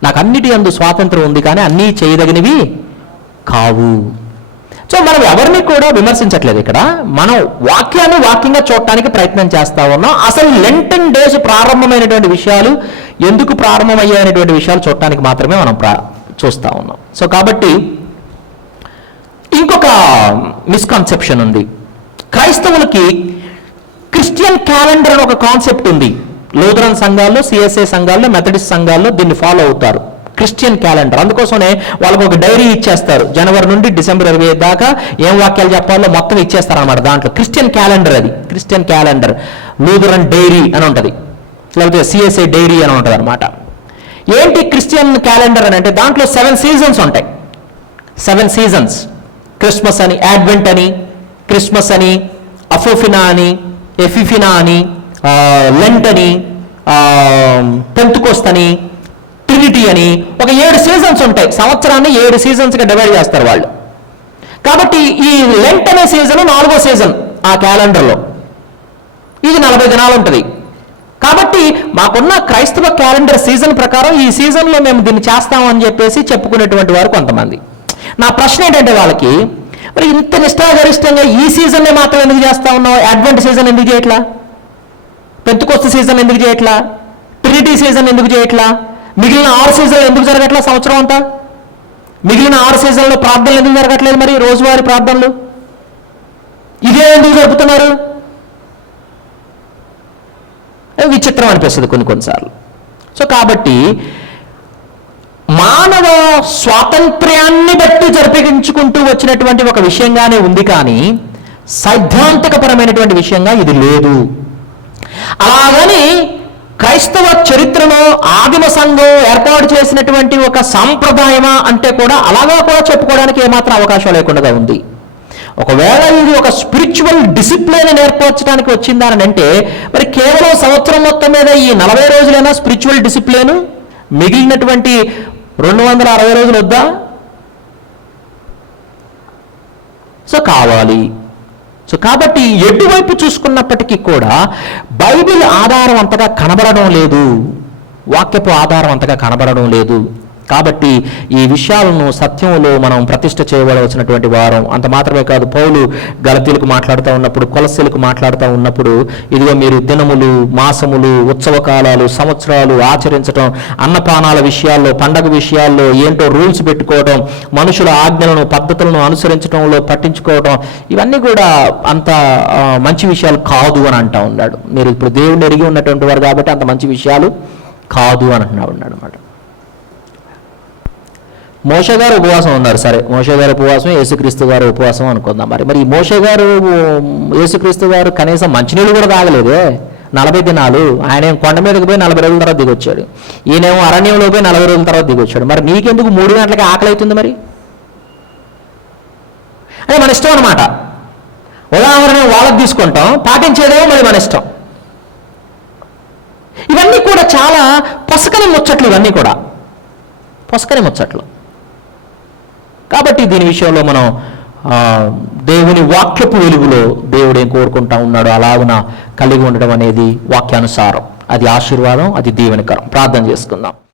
నాకు అన్నిటి యందు స్వాతంత్రం ఉంది కానీ అన్నీ చేయదగినవి కావు. సో మనం ఎవరిని కూడా విమర్శించట్లేదు ఇక్కడ, మనం వాక్యంగా చూడటానికి ప్రయత్నం చేస్తా ఉన్నాం. అసలు లెంటన్ డేస్ ప్రారంభమైనటువంటి విషయాలు, ఎందుకు ప్రారంభమయ్యాయనేటువంటి విషయాలు చూడటానికి మాత్రమే మనం చూస్తూ ఉన్నాం. సో కాబట్టి ఇంకొక మిస్కన్సెప్షన్ ఉంది. క్రైస్తవులకి క్రిస్టియన్ క్యాలెండర్ అని ఒక కాన్సెప్ట్ ఉంది. లూథరన్ సంఘాల్లో, సిఎస్ఐ సంఘాల్లో, మెథడిస్ట్ సంఘాల్లో దీన్ని ఫాలో అవుతారు, క్రిస్టియన్ క్యాలెండర్. అందుకోసమే వాళ్ళకు ఒక డైరీ ఇచ్చేస్తారు, జనవరి నుండి డిసెంబర్ 25 దాకా ఏం వాక్యాలు చెప్పాలో మొత్తం ఇచ్చేస్తారు అన్నమాట. దాంట్లో క్రిస్టియన్ క్యాలెండర్, అది క్రిస్టియన్ క్యాలెండర్. లూథరన్ డైరీ అని ఉంటుంది, లేకపోతే సిఎస్ఐ డైరీ అని ఉంటుంది అనమాట. ఏంటి క్రిస్టియన్ క్యాలెండర్ అని అంటే, దాంట్లో 7 సీజన్స్ ఉంటాయి. 7 సీజన్స్. క్రిస్మస్ అని, యాడ్వెంట్ అని, క్రిస్మస్ అని, అఫోఫినా అని, ఎఫిఫినా అని, లెంట్ అని, పెంతుకోస్త్ అని, ట్రినిటీ అని ఒక 7 సీజన్స్ ఉంటాయి. సంవత్సరాన్ని 7 సీజన్స్గా డివైడ్ చేస్తారు వాళ్ళు. కాబట్టి ఈ లెంట్ అనే సీజన్ 4వ సీజన్ ఆ క్యాలెండర్లో. ఇది 40 దినాలు ఉంటుంది. కాబట్టి మాకున్న క్రైస్తవ క్యాలెండర్ సీజన్ ప్రకారం ఈ సీజన్లో మేము దీన్ని చేస్తామని చెప్పేసి చెప్పుకునేటువంటి వారు కొంతమంది. నా ప్రశ్న ఏంటంటే వాళ్ళకి, మరి ఇంత నిష్ఠాగరిష్టంగా ఈ సీజన్నే మాత్రం ఎందుకు చేస్తా ఉన్నావు? అడ్వెంట్ సీజన్ ఎందుకు చేయట్లా? పెంతెకోస్తు సీజన్ ఎందుకు చేయట్లా? ట్రినిటీ సీజన్ ఎందుకు చేయట్లా? మిగిలిన 6 సీజన్లు ఎందుకు జరగట్లా సంవత్సరం అంతా? మిగిలిన 6 సీజన్లో ప్రార్థనలు ఎందుకు జరగట్లేదు? మరి రోజువారీ ప్రార్థనలు ఇదే ఎందుకు జరుపుతున్నారు? విచిత్రం అనిపిస్తుంది కొన్నిసార్లు. సో కాబట్టి మానవ స్వాతంత్ర్యాన్ని బట్టి జరిపించుకుంటూ వచ్చినటువంటి ఒక విషయంగానే ఉంది, కానీ సైద్ధాంతికపరమైనటువంటి విషయంగా ఇది లేదు. అలాగని క్రైస్తవ చరిత్రలో ఆదిమ సంఘం ఏర్పాటు చేసినటువంటి ఒక సాంప్రదాయమా అంటే కూడా అలాగా కూడా చెప్పుకోవడానికి ఏమాత్రం అవకాశం లేకుండా ఉంది. ఒకవేళ ఇది ఒక స్పిరిచువల్ డిసిప్లిన్ ఏర్పరచడానికి వచ్చిందని అంటే మరి కేవలం సంవత్సరం మొత్తం మీద ఈ 40 రోజులైనా స్పిరిచువల్ డిసిప్లిన్, మిగిలినటువంటి 260 రోజులు వద్దా? సో కావాలి. సో కాబట్టి ఎటువైపు చూసుకున్నప్పటికీ కూడా బైబిల్ ఆధారం అంతగా కనబడడం లేదు, వాక్యపు ఆధారం అంతగా కనబడడం లేదు. కాబట్టి ఈ విషయాలను సత్యంలో మనం ప్రతిష్ఠ చేయవలసినటువంటి వారం. అంత మాత్రమే కాదు, పౌలు గలతీలకు మాట్లాడుతూ ఉన్నప్పుడు, కొలస్సీలకు మాట్లాడుతూ ఉన్నప్పుడు, ఇదిగో మీరు దినములు, మాసములు, ఉత్సవ కాలాలు, సంవత్సరాలు ఆచరించడం, అన్నపానాల విషయాల్లో, పండగ విషయాల్లో ఏంటో రూల్స్ పెట్టుకోవడం, మనుషుల ఆజ్ఞలను పద్ధతులను అనుసరించడంలో పట్టించుకోవడం, ఇవన్నీ కూడా అంత మంచి విషయాలు కాదు అని అంటూ ఉన్నాడు. మీరు ఇప్పుడు దేవుడిని ఎరిగి ఉన్నటువంటి వారు కాబట్టి అంత మంచి విషయాలు కాదు అని అంటున్నాడు అన్నమాట. మోషే గారు ఉపవాసం ఉన్నారు. సరే, మోషే గారు ఉపవాసం, యేసుక్రీస్తు గారు ఉపవాసం అనుకుందాం. మరి ఈ మోషే గారు, యేసుక్రీస్తు గారు కనీసం మంచినీళ్ళు కూడా తాగలేదే 40 దినాలు. ఆయన కొండ మీదకి పోయి 40 రోజుల తర్వాత దిగొచ్చాడు. ఈయనేమో అరణ్యంలో పోయి 40 రోజుల తర్వాత దిగొచ్చాడు. మరి నీకెందుకు 3 గంటలకి ఆకలి అవుతుంది? మరి అదే మన ఇష్టం అనమాట. ఉదాహరణ వాళ్ళకి తీసుకుంటాం, పాటించేదేమో మరి మన ఇష్టం. ఇవన్నీ కూడా చాలా పొసకని ముచ్చట్లు, ఇవన్నీ కూడా పొసకని ముచ్చట్లు. కాబట్టి దీని విషయంలో మనం దేవుని వాక్యపు వెలుగులో దేవుడు ఏం కోరుకుంటా ఉన్నాడో అలాగున కలిగి ఉండడం అనేది వాక్యానుసారం. అది ఆశీర్వాదం, అది దీవెనకరం. ప్రార్థన చేసుకుందాం.